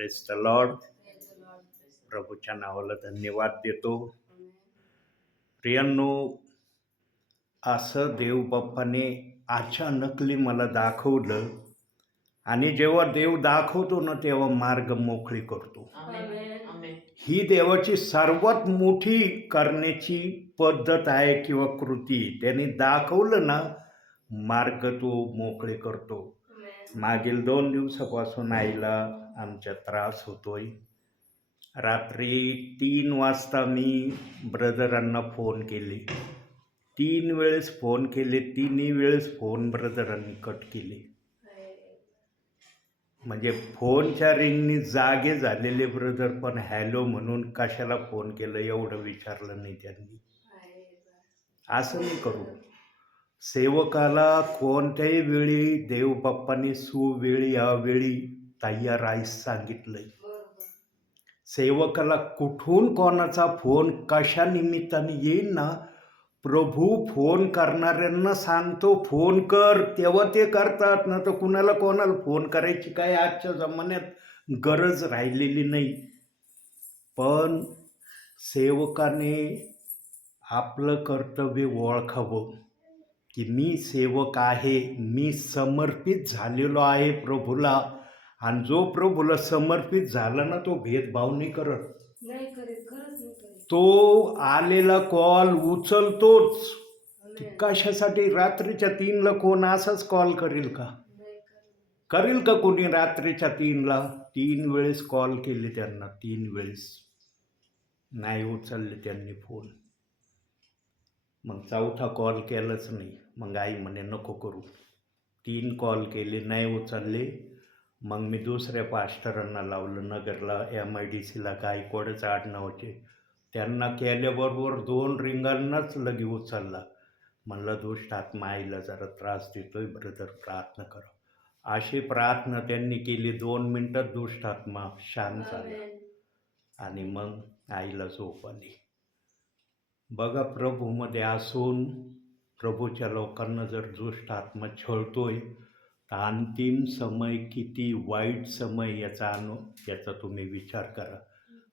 Praise the Lord. प्रभूच्या नावाला धन्यवाद देतो. प्रियांनो, असं देव बाप्पाने अचानकली मला दाखवलं आणि जेव्हा देव दाखवतो ना तेव्हा मार्ग मोकळी करतो. ही देवाची सर्वात मोठी करण्याची पद्धत आहे किंवा कृती. त्यांनी दाखवलं ना मार्ग तो मोकळे करतो. मागील 2 दिवसापासून आईला आमच्या त्रास होतोय. रात्री 3 वाजता मी ब्रदरांना फोन केले. 3 वेळेस फोन केले. 3ही वेळेस फोन ब्रदरांनी कट केले. म्हणजे फोनच्या रिंगनी जागे झालेले ब्रदर पण हॅलो म्हणून कशाला फोन केलं एवढं विचारलं नाही त्यांनी. असं नाही करू. सेवकाला कोणत्याही वेळी देव बाप्पाने सुवेळी अवेळी तयार राहायस सांगितलंय. सेवकाला कुठून कोणाचा फोन कशा निमित्ताने येईल ना, प्रभू फोन करणाऱ्यांना सांगतो फोन कर, तेव्हा ते करतात. ना तर कोणाला फोन करायची काय आजच्या जमान्यात गरज राहिलेली नाही. पण सेवकाने आपलं कर्तव्य ओळखावं की मी सेवक आहे, मी समर्पित झालेलो आहे प्रभूला. आणि जो प्रभूला समर्पित झाला ना तो भेदभाव नाही करत. तो आलेला कॉल उचलतोच. कशासाठी? रात्रीच्या 3ला कोण असाच कॉल करेल का? करेल का कोणी रात्रीच्या 3ला? 3 वेळेस कॉल केले त्यांना. 3 वेळेस नाही उचलले त्यांनी फोन. मग 4था कॉल केलाच नाही. मग आई म्हणे नको करू. 3 कॉल केले नाही उचलले. मग मी दुसऱ्या पास्टरांना लावलं नगरला, MIDCला गायकवाडच आडनावाचे. त्यांना केल्याबरोबर 2 रिंगांनाच लगे उचलला. म्हणलं दुष्ट आत्मा आईला जरा त्रास देतोय ब्रदर, प्रार्थना करा. अशी प्रार्थना त्यांनी केली. 2 मिनटात दुष्ट आत्मा शांत झाला आणि मग आईला झोप आली. बघा, प्रभूमध्ये असून प्रभूच्या लोकांना जर दुष्ट आत्मा छळतोय तर अंतिम समय किती वाईट समय याचा तुम्ही विचार करा.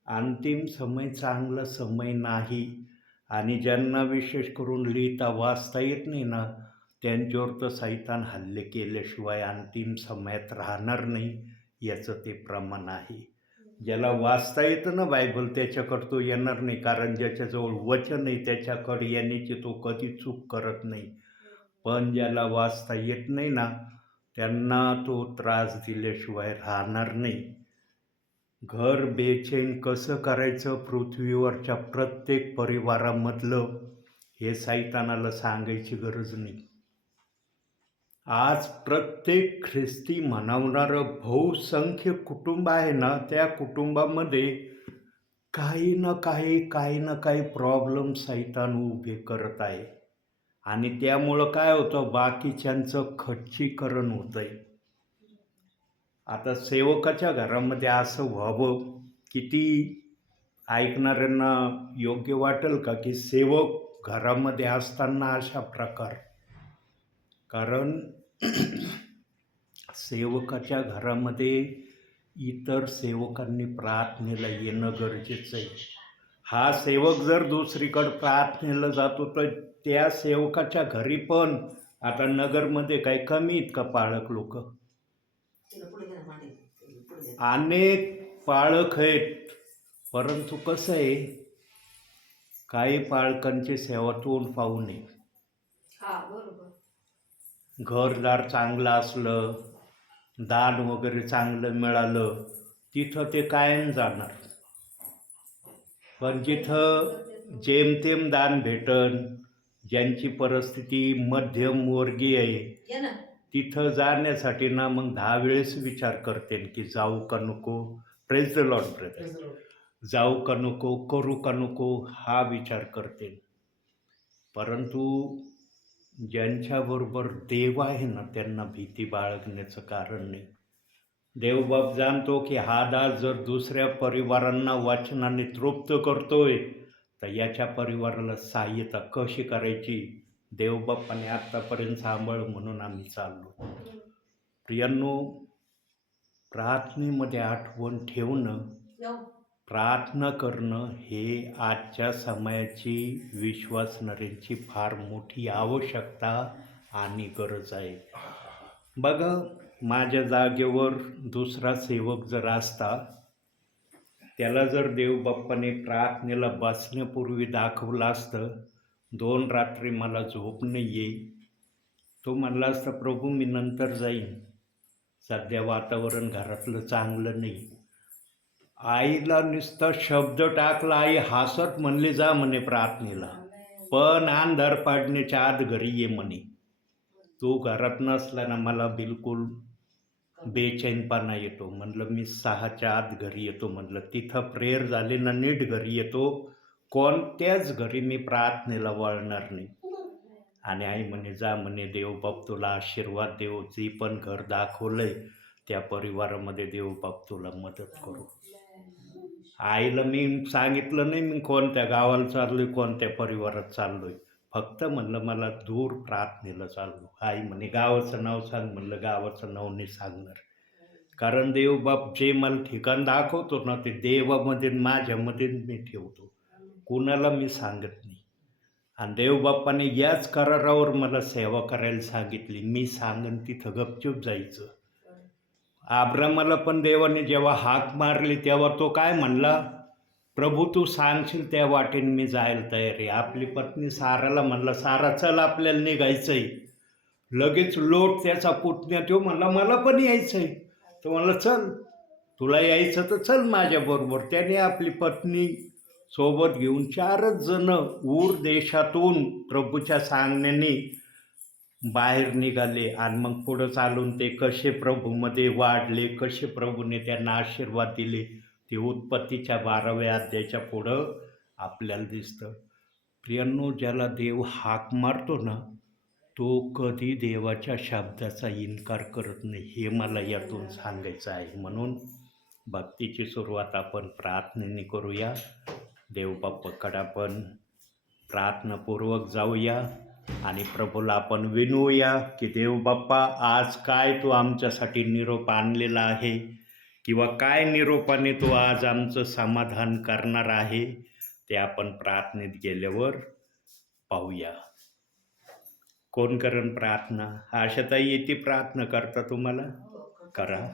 अंतिम समय चांगला समय नाही. आणि ज्यांना विशेष करून लिहिता वाचता येत नाही ना, त्यांच्यावर तर सैतान हल्ले केल्याशिवाय अंतिम समयात राहणार नाही, याचं ते प्रमाण आहे. ज्याला वाचता येतं ना बायबल त्याच्याकडं तो येणार नाही, कारण ज्याच्याजवळ वचन आहे त्याच्याकडे येण्याची तो कधी चूक करत नाही. पण ज्याला वाचता येत नाही ना त्यांना तो त्रास दिल्याशिवाय राहणार नाही. घर बेचैन कसं करायचं पृथ्वीवरच्या प्रत्येक परिवारामधलं हे सैतानाला सांगायची गरज नाही. आज प्रत्येक ख्रिस्ती म्हणवणारं बहुसंख्य कुटुंब आहे ना, त्या कुटुंबामध्ये काही ना काही प्रॉब्लेम सैतान उभे करत आहे. आणि त्यामुळं काय होतं, बाकीच्यांचं खच्चीकरण होतं आहे. आता सेवकाच्या घरामध्ये असं व्हावं, किती ऐकणाऱ्यांना योग्य वाटेल का की सेवक घरामध्ये असताना अशा प्रकार? कारण सेवकाच्या घरामध्ये इतर सेवकांनी प्रार्थनेला येणं गरजेचं आहे. हा सेवक जर दुसरीकडे प्रार्थनेला जातो तर त्या सेवकाच्या घरी पण आता नगरमध्ये काही कमी आहेत का पाळक लोक? अनेक पाळक आहेत. परंतु कसं आहे, काही पाळकांची सेवा तोंड पाहू नये. घरदार चांगलं असलं, दान वगैरे चांगलं मिळालं तिथं ते कायम जाणार. पण जिथं जेमतेम दान भेटन, ज्यांची परिस्थिती मध्यमवर्गीय आहे, तिथं जाण्यासाठी ना मग 10 वेळेस विचार करते की जाऊ का नको. Praise the Lord brother. जाऊ का नको, करू का नको, हा विचार करते. परंतु ज्यांच्याबरोबर देव आहे ना त्यांना भीती बाळगण्याचं कारण नाही. देवबाप जाणतो की हा दास जर दुसऱ्या परिवारांना वचनाने तृप्त करतोय तर याच्या परिवाराला सहाय्यता कशी करायची देवबापाने आत्तापर्यंत सांभाळ म्हणून आम्ही चाललो. प्रियांनो, प्रार्थनेमध्ये आठवण ठेवणं, प्रार्थना करणं हे आजच्या समयाची विश्वासणाऱ्यांची फार मोठी आवश्यकता आणि गरज आहे. बघा, माझ्या जागेवर दुसरा सेवक जर असता, त्याला जर देवबाप्पाने प्रार्थनेला बसण्यापूर्वी दाखवलं असतं, 2 रात्री मला झोप नाही येईल, तो म्हणला असता, प्रभू मी नंतर जाईन, सध्या वातावरण घरातलं चांगलं नाही. आईला नुसता शब्द टाकला, आई हसत म्हणली जा म्हणे प्रार्थनेला, पण अंधार पाडण्याच्या आत घरी ये म्हणे. तो घरात नसला ना मला बिलकुल बेचैनपणा येतो. म्हणलं मी 6च्या आत घरी येतो, म्हणलं तिथं प्रेयर झाली ना नीट घरी येतो, कोणत्याच घरी मी प्रार्थनेला वळणार नाही. आणि आई म्हणे जा म्हणे, देवबाप तुला आशीर्वाद देव, जे पण घर दाखवलंय त्या परिवारामध्ये देवबाप तुला मदत करू. आईला मी सांगितलं नाही मी कोणत्या गावाला चाललोय, कोणत्या परिवारात चाललोय, फक्त म्हणलं मला दूर प्रार्थनेला चाललो. आई म्हणे गावाचं नाव सांग, म्हणलं गावाचं नाव नाही सांगणार, कारण देवबाप जे मला ठिकाण दाखवतो ना ते देवामध्ये माझ्यामध्ये मी ठेवतो, कुणाला मी सांगत नाही. आणि देवबाप्पाने याच करारावर मला सेवा करायला सांगितली, मी सांगन तिथं गपचूप जायचं. अब्रामाला पण देवाने जेव्हा हाक मारली तेव्हा तो काय म्हणला, प्रभू तू सांगशील त्या वाटेने मी जायला तयार आहे. आपली पत्नी साराला म्हणला, सारा चल आपल्याला निघायचंय. लगेच लोट त्याचा पुतण्या तो म्हणला मला पण यायचंय. तो म्हणला चल, तुला यायचं तर चल माझ्याबरोबर. त्याने आपली पत्नी सोबत घेऊन 4च जण ऊर देशातून प्रभूच्या सांगण्याने बाहेर निघाले. आणि मग पुढं चालून ते कसे प्रभूमध्ये वाढले, कसे प्रभूने त्यांना आशीर्वाद दिले, ते उत्पत्तीच्या 12व्या अध्यायाच्या पुढं आपल्याला दिसतं. प्रियांनो, ज्याला देव हाक मारतो ना तो कधी देवाच्या शब्दाचा इन्कार करत नाही, हे मला यातून सांगायचं आहे. म्हणून भक्तीची सुरुवात आपण प्रार्थनेने करूया. देवबाप्पाकडे आपण प्रार्थनापूर्वक जाऊया आणि प्रभूला आपण विनवूया की देवबाप्पा आज काय तू आमच्यासाठी निरोप आणलेला आहे, किंवा काय निरोपाने तू आज आमचं समाधान करणार आहे, ते आपण प्रार्थनेत गेल्यावर पाहूया. कोण करण प्रार्थना? आशाताई येते प्रार्थना करता तुम्हाला? करा.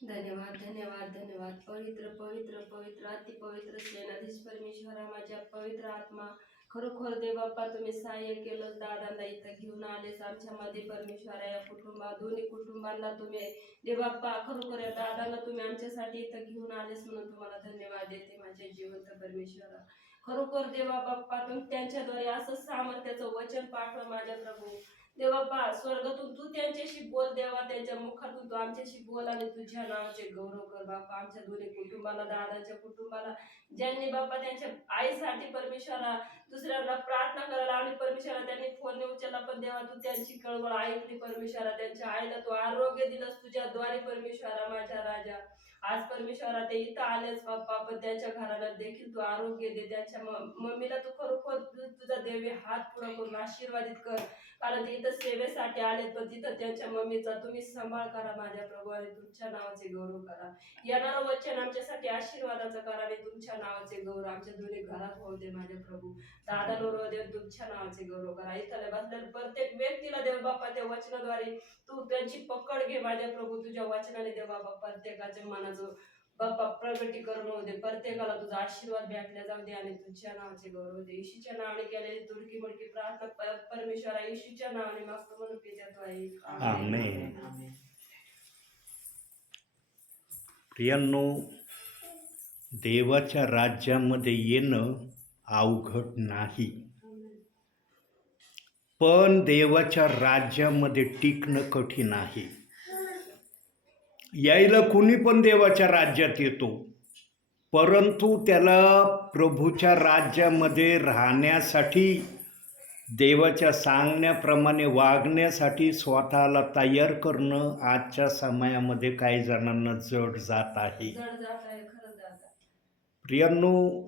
धन्यवाद धन्यवाद धन्यवाद. पवित्र पवित्र पवित्र अति पवित्र सेनाधीश परमेश्वरा, माझ्या पवित्र आत्मा, खरोखर देवबाप्पा तुम्ही सहाय्य केलं, दादांना इथं घेऊन आलेस आमच्यामध्ये परमेश्वरा. या दोन्ही कुटुंबांना तुम्ही देवबाप्पा खरोखर या दादाला तुम्ही आमच्यासाठी इथं घेऊन आलेस म्हणून तुम्हाला धन्यवाद देते माझ्या जिवंत परमेश्वरा. खरोखर देवबाप्पा तुम्ही त्यांच्याद्वारे असं सामर्थ्याचं वचन पाठवा माझ्या प्रभू. देवबाप्पा स्वर्गातून तू त्यांच्याशी बोल देवा, त्यांच्या मुखातून तू आमच्याशी बोल आणि तुझ्या नावाचे गौरव कर बाप्पा. आमच्या दोन्ही कुटुंबाला, दादाच्या कुटुंबाला, ज्यांनी बाप्पा त्यांच्या आईसाठी परमेश्वरा दुसऱ्यांना प्रार्थना करायला आणि परमेश्वरा त्यांनी फोन उचलला, पण देवा तू त्यांची कळवळ ऐकली परमेश्वरा. त्यांच्या आईला तू आरोग्य दिलंस तुझ्याद्वारे परमेश्वरा माझ्या राजा. आज परमेश्वरा ते इथं आलेच बाप्पा, पण त्यांच्या घराला देखील तू आरोग्य दे. त्यांच्या मम्मीला तू खरोखर तुझा देवी हात पुढे करून आशीर्वादित कर, कारण ते इथं सेवेसाठी आलेत, पण तिथं त्यांच्या मम्मीचा तुम्ही सांभाळ करा माझ्या प्रभू आणि तुमच्या नावाचे गौरव करा. येणारं वचन आमच्यासाठी आशीर्वादाचं करा आणि तुमच्या नावाचे गौरव आमच्या दोन्ही घरात होऊ दे माझ्या प्रभू. दादा देव तुमच्या नावाचे गौरव करा. इथं बसलेल्या प्रत्येक व्यक्तीला देव बाप्पा त्या वचनाद्वारे तू त्यांची पकड घे माझ्या प्रभू. तुझ्या वचनाने देव बाप्पा प्रत्येकाच्या मनाचं बाप्पा प्रगटीकरण होऊ दे, प्रत्येकाला तुझा आशीर्वाद भेटल्या जाऊ दे आणि तुझ्या नावाचे गौरव दे. येशूच्या नावाने केलेली तुडकी मुडकी प्रार्थना परमेश्वरा येशूच्या नावाने मागतो म्हणून पित्यात आहे. आमेन. प्रियांनो, देवाच्या राज्यामध्ये येणं अवघड नाही, पण देवाच्या राज्यामध्ये टिकणं कठीण आहे. यायला कुणी पण देवाच्या राज्यात येतो, परंतु त्याला प्रभूच्या राज्यामध्ये राहण्यासाठी, देवाच्या सांगण्याप्रमाणे वागण्यासाठी स्वतःला तयार करणं आजच्या समयामध्ये काही जणांना जड जात आहे. प्रियांनो,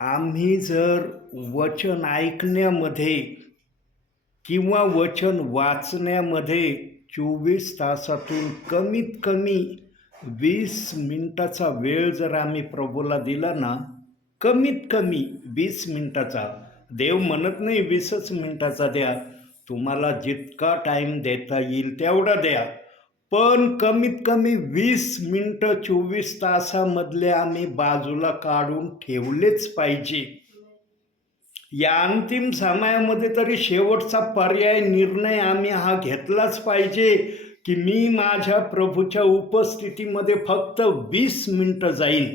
आम्ही जर वचन ऐकण्यामध्ये किंवा वचन वाचण्यामध्ये 24 तासातून कमीत कमी 20 मिनिटाचा वेळ जर आम्ही प्रभूला दिला ना, कमीत कमी 20 मिनिटाचा, देव म्हणत नाही 20च मिनिटाचा द्या, तुम्हाला जितका टाईम देता येईल तेवढा द्या, पण कमीत कमी 20 मिनिटं 24 तासामधले आम्ही बाजूला काढून ठेवलेच पाहिजे. या अंतिम समयामध्ये तरी शेवटचा पर्याय निर्णय आम्ही हा घेतलाच पाहिजे की मी माझ्या प्रभूच्या उपस्थितीमध्ये फक्त 20 मिनिटं जाईन.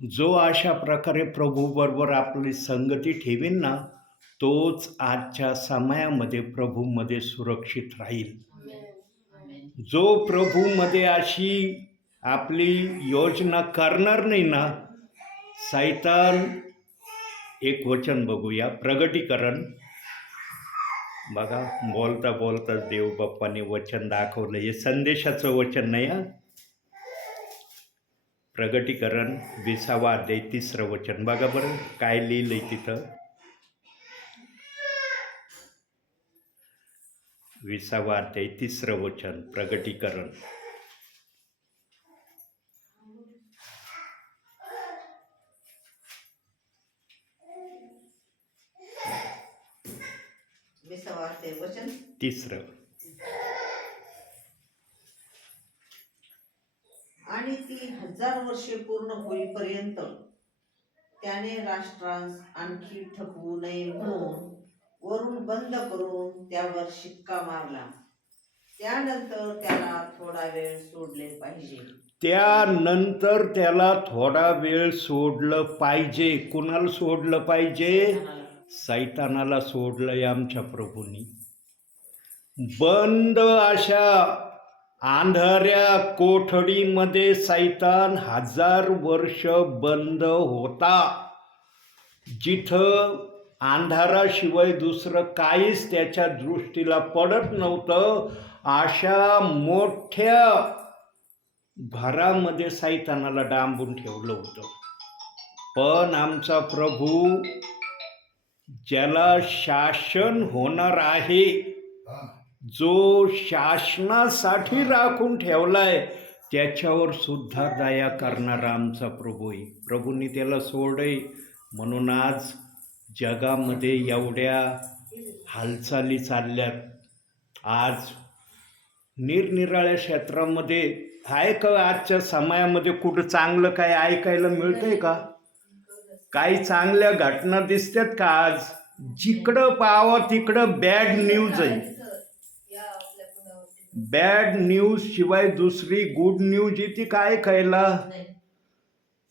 जो अशा प्रकारे प्रभूबरोबर आपली संगती ठेवीन ना, तोच आजच्या समयामध्ये प्रभूमध्ये सुरक्षित राहील. जो प्रभूमध्ये अशी आपली योजना करणार नाही ना, सैतान, एक वचन बघूया, प्रगटीकरण. बघा, बोलता बोलता देव बाप्पाने वचन दाखवलं, हे संदेशाचं वचन नाही हा. प्रगटीकरण 20वा अध्याय 3रं वचन बघा बरं काय लिहिलंय तिथं. 20वा अध्याय 3रं वचन, प्रगटीकरण. वचन 3रं. आणि ती 1000 वर्षे पूर्ण होईपर्यंत त्याने राष्ट्रांस आणखी ठकवू नये म्हणून वरून बंद करून त्यावर शिक्का मारला. त्यानंतर त्याला थोडा वेळ सोडले पाहिजे. त्यानंतर त्याला थोडा वेळ सोडलं पाहिजे. कुणाला सोडलं पाहिजे? सैतानाला सोडलंय आमच्या प्रभूंनी. बंद अशा अंधाऱ्या कोठडीमध्ये सैतान 1000 वर्ष बंद होता, जिथं अंधाराशिवाय दुसरं काहीच त्याच्या दृष्टीला पडत नव्हतं. अशा मोठ्या घरामध्ये सैतानाला डांबून ठेवलं होतं. पण आमचा प्रभू, ज्याला शासन होणार आहे, जो शासनासाठी राखून ठेवलाय, त्याच्यावर सुद्धा दया करणारा आमचा प्रभू आहे. प्रभूंनी त्याला सोडे म्हणून आज जगामध्ये एवढ्या हालचाली चालल्यात. आज निरनिराळ्या क्षेत्रामध्ये आहे का आजच्या समयामध्ये कुठं चांगलं काय ऐकायला मिळतंय का? काही चांगल्या घटना दिसतात का? आज जिकडं पाहावं तिकडं बॅड न्यूज आहे. बॅड न्यूज शिवाय दुसरी गुड न्यूज येते काय ऐकायला?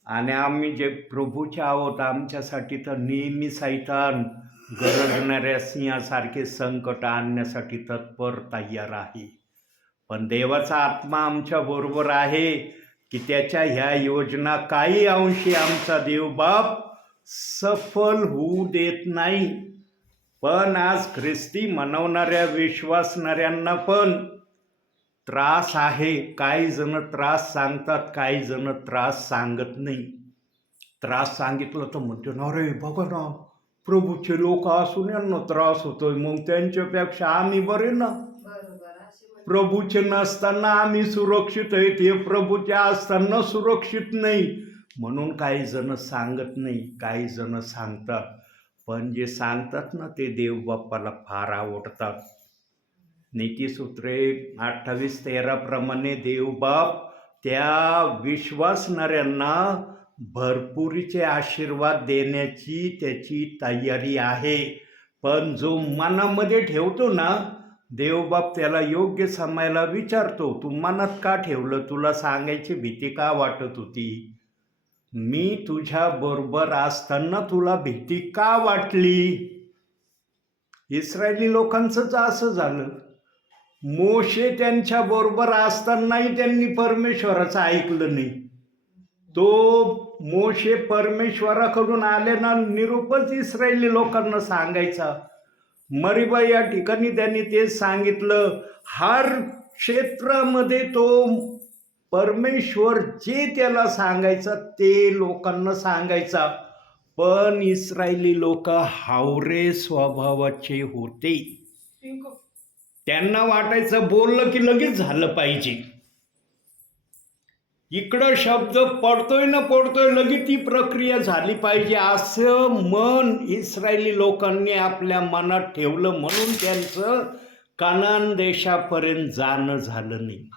आणि आम्ही जे प्रभूचे आहोत, आमच्यासाठी तर नेहमी सैतान गरजणाऱ्या सिंहासारखे संकट आणण्यासाठी तत्पर तयार आहे. पण देवाचा आत्मा आमच्या बरोबर आहे की त्याच्या ह्या योजना काही अंशी आमचा देवबाप सफल होऊ देत नाही. पण आज ख्रिस्ती मनवणाऱ्या विश्वासणाऱ्यांना पण त्रास आहे. काही जण त्रास सांगतात, काही जण त्रास सांगत नाही. त्रास सांगितलं तर म्हणतो ना, अरे बघा ना, प्रभूचे लोक असून यांना त्रास होतोय, मग त्यांच्यापेक्षा आम्ही बरे ना. प्रभूचे नसताना आम्ही सुरक्षित आहे, ते प्रभूचे असताना सुरक्षित नाही. म्हणून काही जण सांगत नाही, काही जण सांगतात. पण जे सांगतात ना, ते देवबाप्पाला फार आवडतात. नीतिसूत्रे 28:13 प्रमाणे देवबाप त्या विश्वासणाऱ्यांना भरपुरीचे आशीर्वाद देण्याची त्याची तयारी आहे. पण जो मनामध्ये ठेवतो ना, देवबाप त्याला योग्य समयाला विचारतो, तू मनात का ठेवलं? तुला सांगायची भीती का वाटत होती? मी तुझ्या बरोबर असताना तुला भीती का वाटली? इस्रायली लोकांचंच असं झालं. मोशे त्यांच्या बरोबर असतानाही त्यांनी परमेश्वराचं ऐकलं नाही. तो मोशे परमेश्वराकडून आलेला निरूपच इस्रायली लोकांना सांगायचा. मरीबा या ठिकाणी त्यांनी तेच सांगितलं. हर क्षेत्रामध्ये तो परमेश्वर जे त्याला सांगायचा ते लोकांना सांगायचा. पण इस्रायली लोक हावरे स्वभावाचे होते. त्यांना वाटायचं बोललं की लगेच झालं पाहिजे. इकडं शब्द पडतोय ना पडतोय लगेच ती प्रक्रिया झाली पाहिजे, असं मन इस्रायली लोकांनी आपल्या मनात ठेवलं, म्हणून त्यांचं कनान देशापर्यंत जाणं झालं नाही.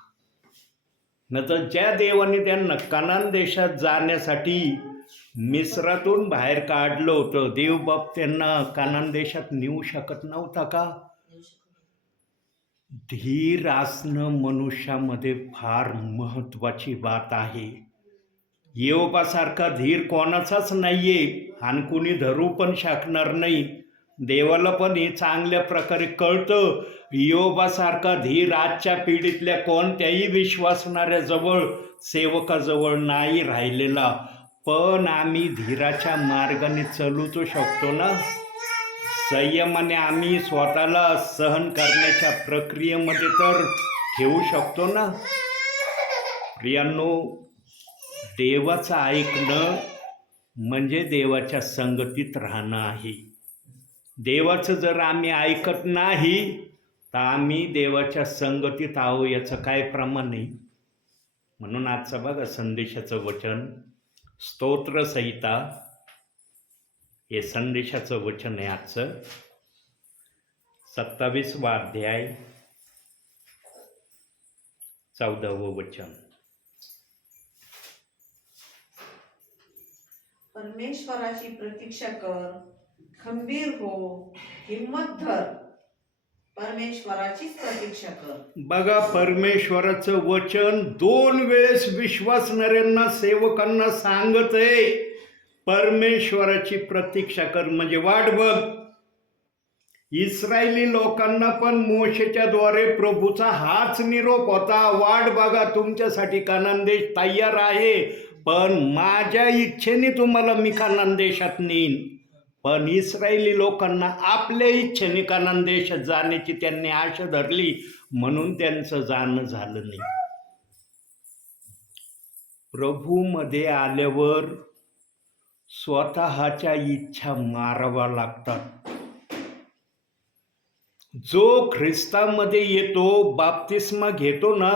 न तर ज्या देवाने त्यांना कनान देशात जाण्यासाठी मिस्रातून बाहेर काढलं होतं, देवबाप त्यांना कनान देशात नेऊ शकत नव्हता का? धीर असणं मनुष्यामध्ये फार महत्वाची बात आहे. योबासारखा धीर कोणाचाच नाहीये आणि कुणी धरू पण शकणार नाही. देवाला पण हे चांगल्या प्रकारे कळतं. योबासारखा धीर आजच्या पिढीतल्या कोणत्याही विश्वासणाऱ्याजवळ, सेवकाजवळ नाही राहिलेला. पण आम्ही धीराच्या मार्गाने चालू तो शकतो ना. संयमाने आम्ही स्वतःला सहन करण्याच्या प्रक्रियेमध्ये तर ठेवू शकतो ना. प्रियांनो, देवाचं ऐकणं म्हणजे देवाच्या संगतीत राहणं आहे. देवाचं जर आम्ही ऐकत नाही तर आम्ही देवाच्या संगतीत आहो याचं काय प्रमाण नाही. म्हणून आजचं बघा संदेशाचं वचन, स्तोत्रसंहिता हे संदेशाचं वचन आहे. आजचं 27वा अध्याय 14वं वचन. परमेश्वराची प्रतीक्षा कर, खंबीर हो, हिम्मत धर, परमेश्वराचीच प्रतीक्षा कर. बघा, परमेश्वराचं वचन 2 वेळेस विश्वासणाऱ्यांना, सेवकांना सांगत आहे, परमेश्वराची प्रतीक्षा कर म्हणजे वाट बघ. इस्रायली लोकांना पण मोशेच्या द्वारे प्रभूचा हाच निरोप होता, वाट बघा, तुमच्यासाठी कनान देश तयार आहे, पण माझ्या इच्छेने तुम्हाला मी कनान देशात नेईन. पण इस्रायली लोकांना आपल्या इच्छेने कनान देशात जाण्याची त्यांनी आशा धरली, म्हणून त्यांचं जाणं झालं नाही. प्रभूमध्ये आल्यावर स्वतःच्या इच्छा माराव्या लागतात. जो ख्रिस्तामध्ये येतो, बाप्तिस्मा घेतो ना,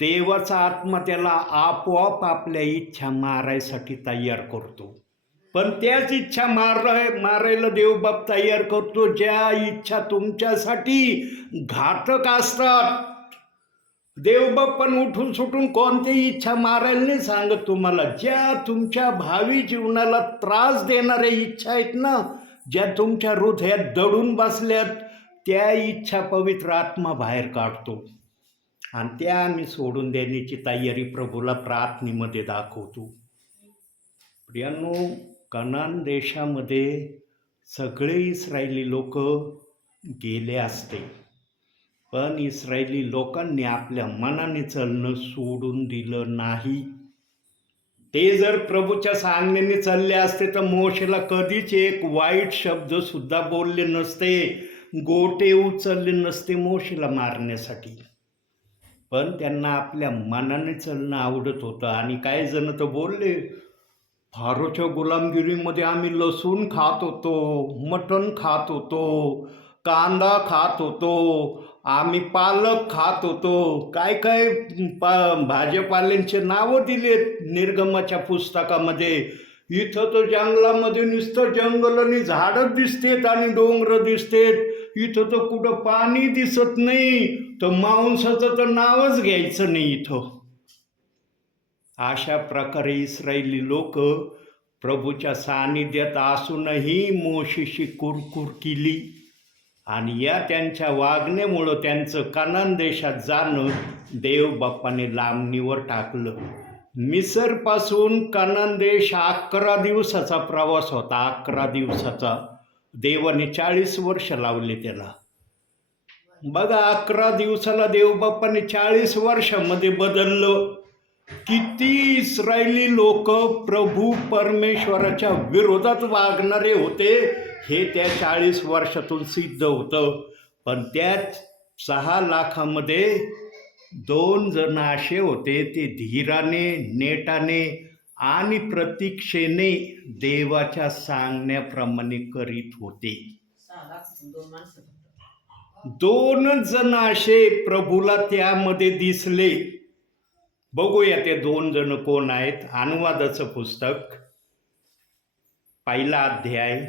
देवाचा आत्मा त्याला आपोआप आपल्या इच्छा मारायसाठी तयार करतो. पण त्याच इच्छा मारायला देवबाप तयार करतो ज्या इच्छा तुमच्यासाठी घातक असतात. देवबाप पण उठून सुटून कोणतीही इच्छा मारायला नाही सांगत तुम्हाला. ज्या तुमच्या भावी जीवनाला त्रास देणाऱ्या इच्छा आहेत ना, ज्या तुमच्या हृदयात दडून बसल्यात, त्या इच्छा पवित्र आत्मा बाहेर काढतो आणि त्या आम्ही सोडून देण्याची तयारी प्रभूला प्रार्थनेमध्ये दाखवतो. प्रियांनो, कनान देशामध्ये सगळे इस्रायली लोक गेले असते, पण इस्रायली लोकांनी आपल्या मनाने चालणं सोडून दिलं नाही. ते जर प्रभूच्या सांगण्याने चालले असते तर मोशेला कधीच एक वाईट शब्द सुद्धा बोलले नसते, गोटे उचलले नसते मोशेला मारण्यासाठी. पण त्यांना आपल्या मनाने चालणं आवडत होतं. आणि काही जण तर बोलले, फारोच्या गुलामगिरीमध्ये आम्ही लसूण खात होतो, मटण खात होतो, कांदा खात होतो, आम्ही पालक खात होतो, काय काय भाज्यापाल्यांचे नावं दिलेत निर्गमाच्या पुस्तकामध्ये. इथं तर जंगलामध्ये नुसतं जंगल आणि झाडं दिसतेत आणि डोंगर दिसतेत, इथं तर कुठं पाणी दिसत नाही, तर मांसाचं तर नावच घ्यायचं नाही इथं. अशा प्रकारे इस्रायली लोक प्रभूच्या सानिध्यात असूनही मोशेशी कुरकुर केली आणि या त्यांच्या वागण्यामुळं त्यांचं कनान देशात जाणं देवबापाने लांबणीवर टाकलं. मिसरपासून कनान देश 11 दिवसाचा प्रवास होता, 11 दिवसाचा. देवाने 40 वर्ष लावले त्याला. बघा, 11 दिवसाला देवबापाने 40 वर्षामध्ये बदललं. किती इस्रायली लोक प्रभू परमेश्वराच्या विरोधात वागणारे होते हे त्या 40 वर्षातून सिद्ध होतं. पण त्याच 6 लाखामध्ये 2 जण असे होते, ते धीराने, नेटाने आणि प्रतीक्षेने देवाच्या सांगण्याप्रमाणे करीत होते. 2 जण असे प्रभूला त्यामध्ये दिसले. बघूया ते 2 जण कोण आहेत. अनुवादाचं पुस्तक 1 अध्याय,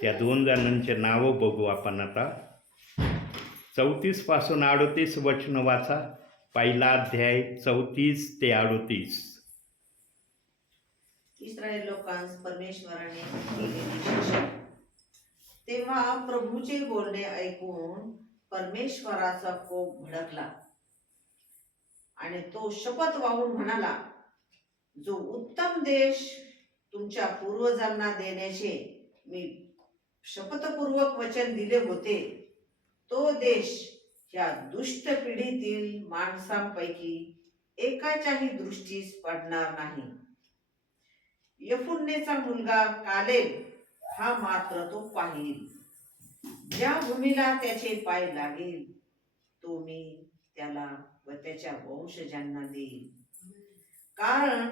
त्या 2 जणांचे नावं बघू आपण आता. 34 पासून 38 वचन वाचा. 1 अध्याय 34 ते 38. इस्रायल लोकांस परमेश्वराने केलेली शिक्षा. तेव्हा प्रभूचे बोलणे ऐकून परमेश्वराचा कोप भडकला आणि तो शपथ वाहून म्हणाला, जो उत्तम देश तुमच्या पूर्वजांना देण्याचे मी शपथपूर्वक वचन दिले होते, तो देश या दुष्ट पिढीतील माणसांपैकी एकाच्याही दृष्टीस पडणार नाही. यफुन्नेचा मुलगा कालेब हा मात्र तो पाहिल. ज्या भूमीला त्याचे पाय लागेल तो मी त्याला व त्याच्या वंशजांना देईल, कारण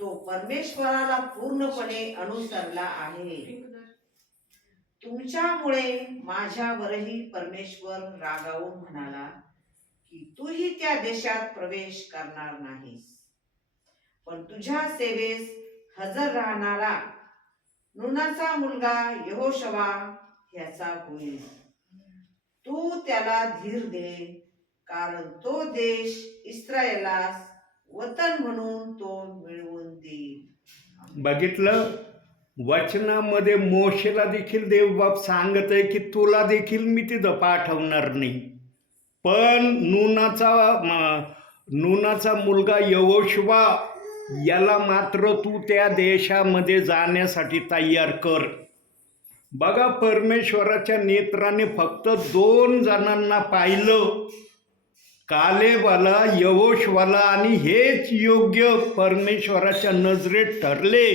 तो परमेश्वराला पूर्णपणे अनुसरला आहे. तुमच्यामुळे माझ्यावरही परमेश्वर रागावून म्हणाला की तूही त्या देशात प्रवेश करणार नाहीस, पण तुझ्या सेवेस हजर राहणारा नूनाचा मुलगा यहोशवा ह्याचा होईल. तू त्याला धीर दे, कारण तो देश इस्रायेलास वतन म्हणून तो मिळवून देईल. बघितलं, वचनामध्ये मोशेला देखील देवबाप सांगत आहे की तुला देखील मी तिथं पाठवणार नाही, पण नूनाचा मुलगा यहोशवा याला मात्र तू त्या देशामध्ये जाण्यासाठी तयार कर. बघा, परमेश्वराच्या नेत्राने फक्त 2 जणांना पाहिलं, कालेबाला, यहोशवाला, आणि हेच योग्य परमेश्वराच्या नजरेत ठरले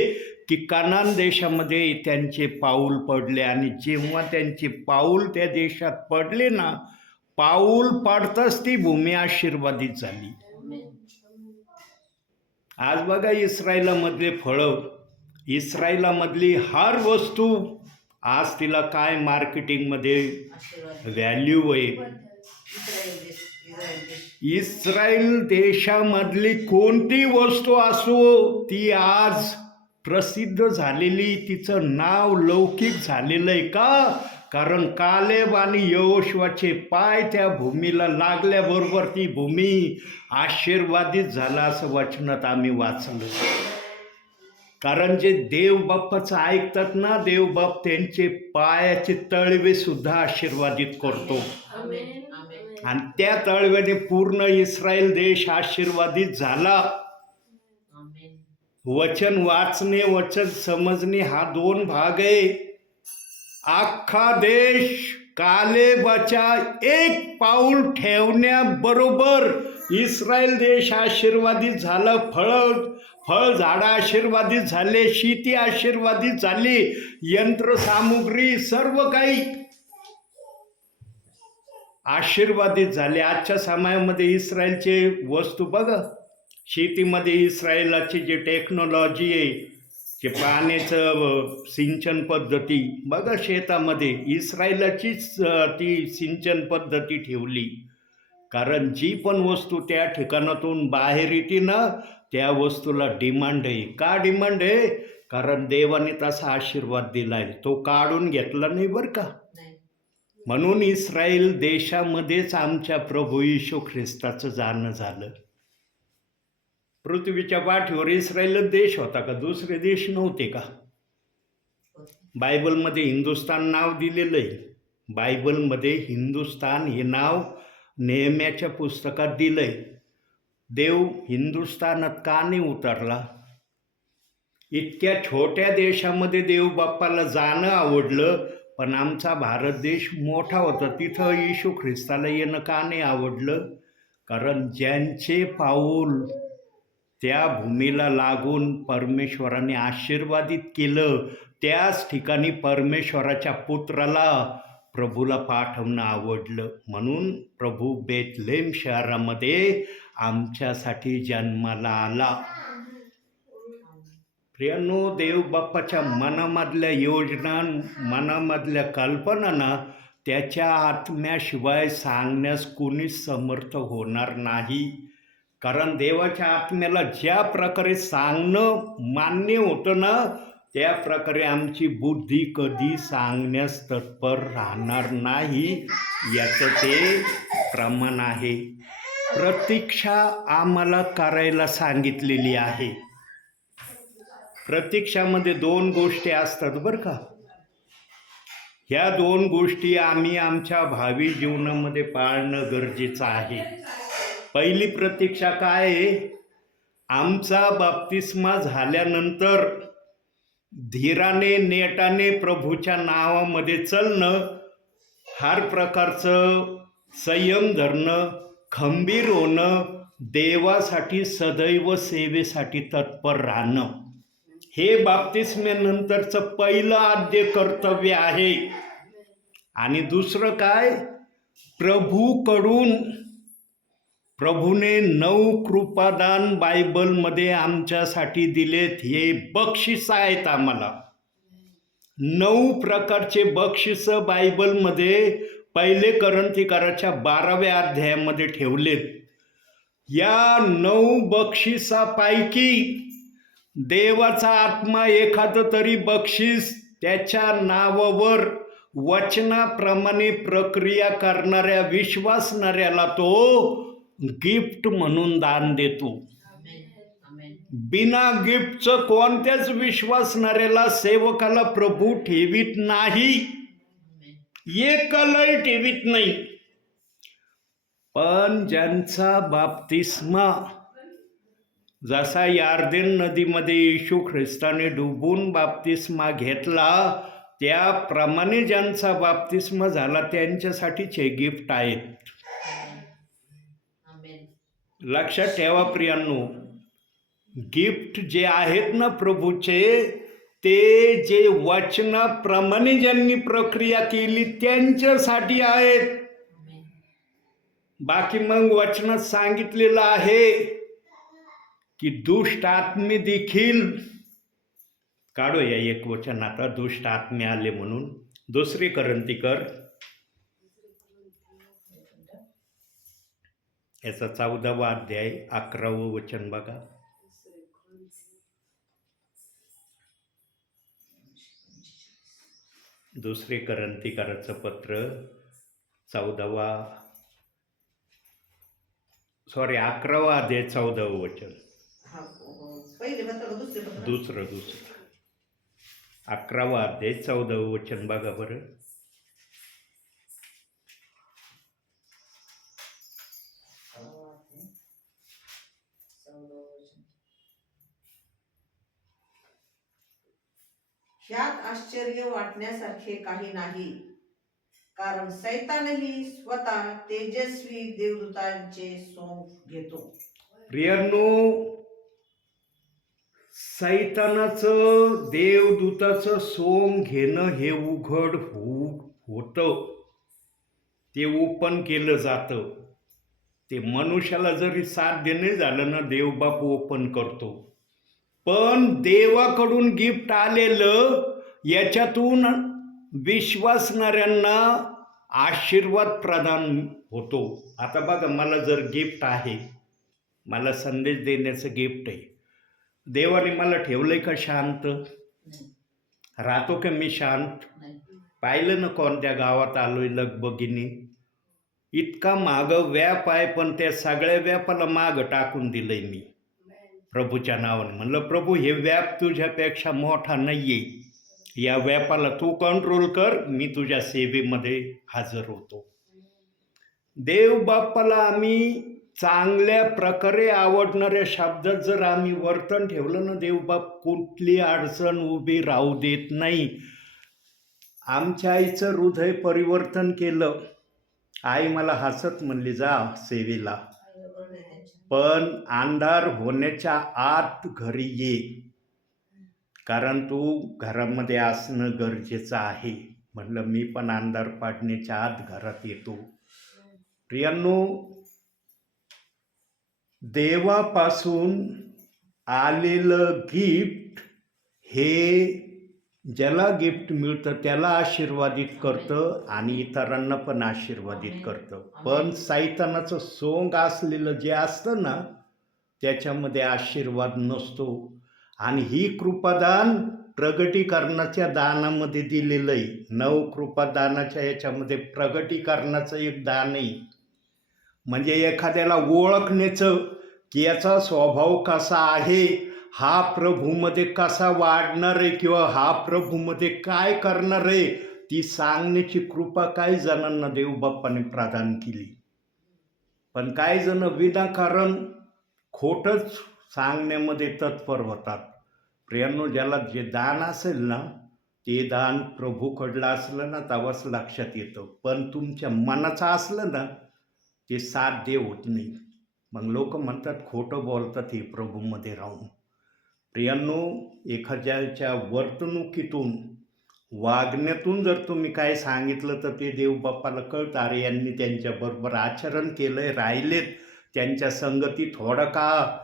की कनान देशामध्ये त्यांचे पाऊल पडले. आणि जेव्हा त्यांचे पाऊल त्या देशात पडले ना, पाऊल पडताच ती भूमी आशीर्वादित झाली. आज बघा, इस्रायलामधले फळं, इस्रायलामधली हर वस्तू आज तिला काय मार्केटिंगमध्ये व्हॅल्यू आहे. इस्रायल देशामधली कोणती वस्तू असो ती आज प्रसिद्ध झालेली, तिचं नाव लौकिक झालेलं आहे. का? कारण कालेब आणि यहोशवाचे पाय त्या भूमीला लागल्याबरोबर ती भूमी आशीर्वादित झाला असं वचनात आम्ही वाचलं. कारण जे देव बाप्पाचं ऐकतात ना, देव बाप त्यांचे पायाचे तळवे सुद्धा आशीर्वादित करतो. आणि त्या तळव्याने पूर्ण इस्रायल देश आशीर्वादित झाला. वचन वाचणे, वचन समजणे हा 2 भाग आहे. अख्खा देश कालेबाच्या 1 पाऊल ठेवण्याबरोबर इस्रायल देश आशीर्वादित झाला. फळ झाडं आशीर्वादित झाले, शेती आशीर्वादित झाली, यंत्रसामुग्री सर्व काही आशीर्वादित झाले. आजच्या समयामध्ये इस्रायलचे वस्तू बघा, शेतीमध्ये इस्रायलाची जी टेक्नॉलॉजी आहे, जे पाण्याचं सिंचन पद्धती बघा, शेतामध्ये इस्रायलाचीच ती सिंचन पद्धती ठेवली. कारण जी पण वस्तू त्या ठिकाणातून बाहेर येते ना, त्या वस्तूला डिमांड आहे. का डिमांड आहे? कारण देवाने तसा आशीर्वाद दिला आहे, तो काढून घेतला नाही बरं का. म्हणून इस्रायल देशामध्येच आमच्या प्रभू येशू ख्रिस्ताचं जाणं झालं. पृथ्वीच्या पाठीवर इस्रायल देश होता का? दुसरे देश नव्हते का? बायबलमध्ये हिंदुस्तान नाव दिलेलं आहे. बायबलमध्ये हिंदुस्तान हे नाव नेहम्याच्या पुस्तकात दिलं आहे. देव हिंदुस्थानात का नाही उतरला? इतक्या छोट्या देशामध्ये देव बाप्पाला जाणं आवडलं, पण आमचा भारत देश मोठा होता, तिथं येशू ख्रिस्ताला येणं का नाही आवडलं? कारण ज्यांचे पाऊल त्या भूमीला लागून परमेश्वराने आशीर्वादित केलं, त्याच ठिकाणी परमेश्वराच्या पुत्राला, प्रभूला पाठवणं आवडलं. म्हणून प्रभू बेथलेम शहरामध्ये आमच्यासाठी जन्माला आला. प्रियांनो, देव बाप्पाच्या मनामधल्या योजना, मनामधल्या कल्पना ना त्याच्या आत्म्याशिवाय सांगण्यास कोणीच समर्थ होणार नाही. कारण देवाच्या आत्म्याला ज्या प्रकारे सांगणं मान्य होतं ना, त्या प्रकारे आमची बुद्धी कधी सांगण्यास तत्पर राहणार नाही. याचं ते प्रमाण आहे. प्रतीक्षा आम्हाला करायला सांगितलेली आहे. प्रतीक्षामध्ये 2 गोष्टी असतात बरं का. ह्या 2 गोष्टी आम्ही आमच्या भावी जीवनामध्ये पाळणं गरजेचं आहे. पहिली प्रतीक्षा काय आहे? आमचा बाप्तिस्मा झाल्यानंतर धीराने नेटाने प्रभूच्या नावामध्ये चालणं, हर प्रकारचं संयम धरणं, खंबीर होणं, देवासाठी सदैव सेवेसाठी तत्पर राहणं, हे बाप्तिस्म्यानंतरचं पहिलं आद्य कर्तव्य आहे. आणि दुसरं काय? प्रभूने 9 कृपादान बायबलमध्ये आमच्यासाठी दिलेत. हे बक्षीस आहेत आम्हाला. 9 प्रकारचे बक्षीस बायबलमध्ये 1 कोरिन्थीकराच्या 12व्या अध्यायामध्ये ठेवलेत. या 9 बक्षिसापैकी देवाचा आत्मा एखादं तरी बक्षीस त्याच्या नावावर वचनाप्रमाणे प्रक्रिया करणाऱ्या विश्वासणाऱ्याला तो गिफ्ट म्हणून दान देतो. बिना गिफ्टचं कोणत्याच विश्वासणाऱ्याला, सेवकाला प्रभू ठेवीत नाही, एकलही ठेवीत नाही. पण ज्यांचा बाप्तिस्मा जसा यार्देन नदीमध्ये येशू ख्रिस्ताने डुबून बाप्तिस्मा घेतला, त्याप्रमाणे ज्यांचा बाप्तिस्मा झाला त्यांच्यासाठीच हे गिफ्ट आहेत. लक्षात ठेवा प्रियांनो, गिफ्ट जे आहेत ना प्रभूचे, ते जे वचनाप्रमाणे ज्यांनी प्रक्रिया केली त्यांच्यासाठी आहेत. बाकी मग वचनात सांगितलेलं आहे की दुष्ट आत्मे देखील, काढूया एक वचन आता, दुष्ट आत्मे आले म्हणून. 2 कोरिन्थीकर याचा 14वा अध्याय 11वं वचन बघा. 2 कोरिन्थीकराचं पत्र 11वा अध्याय 14वं वचन. दुसरं 11वा अध्याय 14वं वचन बघा बरं. ह्यात आश्चर्य वाटण्यासारखे काही नाही, कारण सैतानही स्वतः तेजस्वी देवदूतांचे सोंग घेतो. प्रियांनो, सैतानाचं देवदूताचं सोंग घेणं हे उघड होतं, ते ओपन केलं जातं. ते मनुष्याला जरी साध्य नाही झालं ना, देवबाप ओपन करतो. पण देवाकडून गिफ्ट आलेलं, याच्यातून विश्वासणाऱ्यांना आशीर्वाद प्रदान होतो. आता बघा, मला जर गिफ्ट आहे, मला संदेश देण्याचं गिफ्ट आहे, देवाने मला ठेवलंय का शांत? राहतो का मी शांत? पाहिलं ना कोणत्या गावात आलोय लगबगीने, इतका मागं व्याप आहे, पण त्या सगळ्या व्यापाला मागं टाकून दिलंय मी प्रभूच्या नावाने. म्हणलं प्रभू, हे व्याप तुझ्यापेक्षा मोठा नाहीये, या व्यापाला तू कंट्रोल कर, मी तुझ्या सेवेमध्ये हजर होतो. देव बाप्पाला आम्ही चांगल्या प्रकारे आवडणाऱ्या शब्दात जर आम्ही वर्तन ठेवलं ना, देवबाप कुठली अडचण उभी राहू देत नाही. आमच्या आईचं हृदय परिवर्तन केलं. आई मला हसत म्हणली, जा सेवेला, पण अंधार होण्याच्या आत घरी ये, कारण तू घरामध्ये असणं गरजेचं आहे. म्हटलं मी पण अंधार पाडण्याच्या आत घरात येतो. प्रियांनो, देवापासून आलेलं गिफ्ट हे ज्याला गिफ्ट मिळतं त्याला आशीर्वादित करतं आणि इतरांना पण आशीर्वादित करतं. पण सैतानाचं सोंग असलेलं जे असतं ना, त्याच्यामध्ये आशीर्वाद नसतो. आणि ही कृपादान प्रगटीकरणाच्या दानामध्ये दिलेलं आहे. 9 कृपादानाच्या याच्यामध्ये प्रगटीकरणाचं एक दान आहे. म्हणजे एखाद्याला ओळखण्याचं की याचा स्वभाव कसा आहे, हा प्रभूमध्ये कसा वाढणार आहे किंवा हा प्रभूमध्ये काय करणार आहे, ती सांगण्याची कृपा काही जणांना देवबाप्पाने प्रदान केली. पण काही जण विनाकारण खोटंच सांगण्यामध्ये तत्पर होतात. प्रियांनो, ज्याला जे दान असेल ना, ते दान प्रभूकडलं असलं ना तेव्हाच लक्षात येतं. पण तुमच्या मनाचं असलं ना, ते साध्य होत नाही. मग लोक म्हणतात खोटं बोलतात हे प्रभूमध्ये राहून. प्रियांनो, एखाद्याच्या वर्तणुकीतून, वागण्यातून जर तुम्ही काय सांगितलं तर ते देवबाप्पाला कळतं, अरे यांनी त्यांच्याबरोबर आचरण केलं आहे, राहिलेत त्यांच्या संगतीत थोडं का,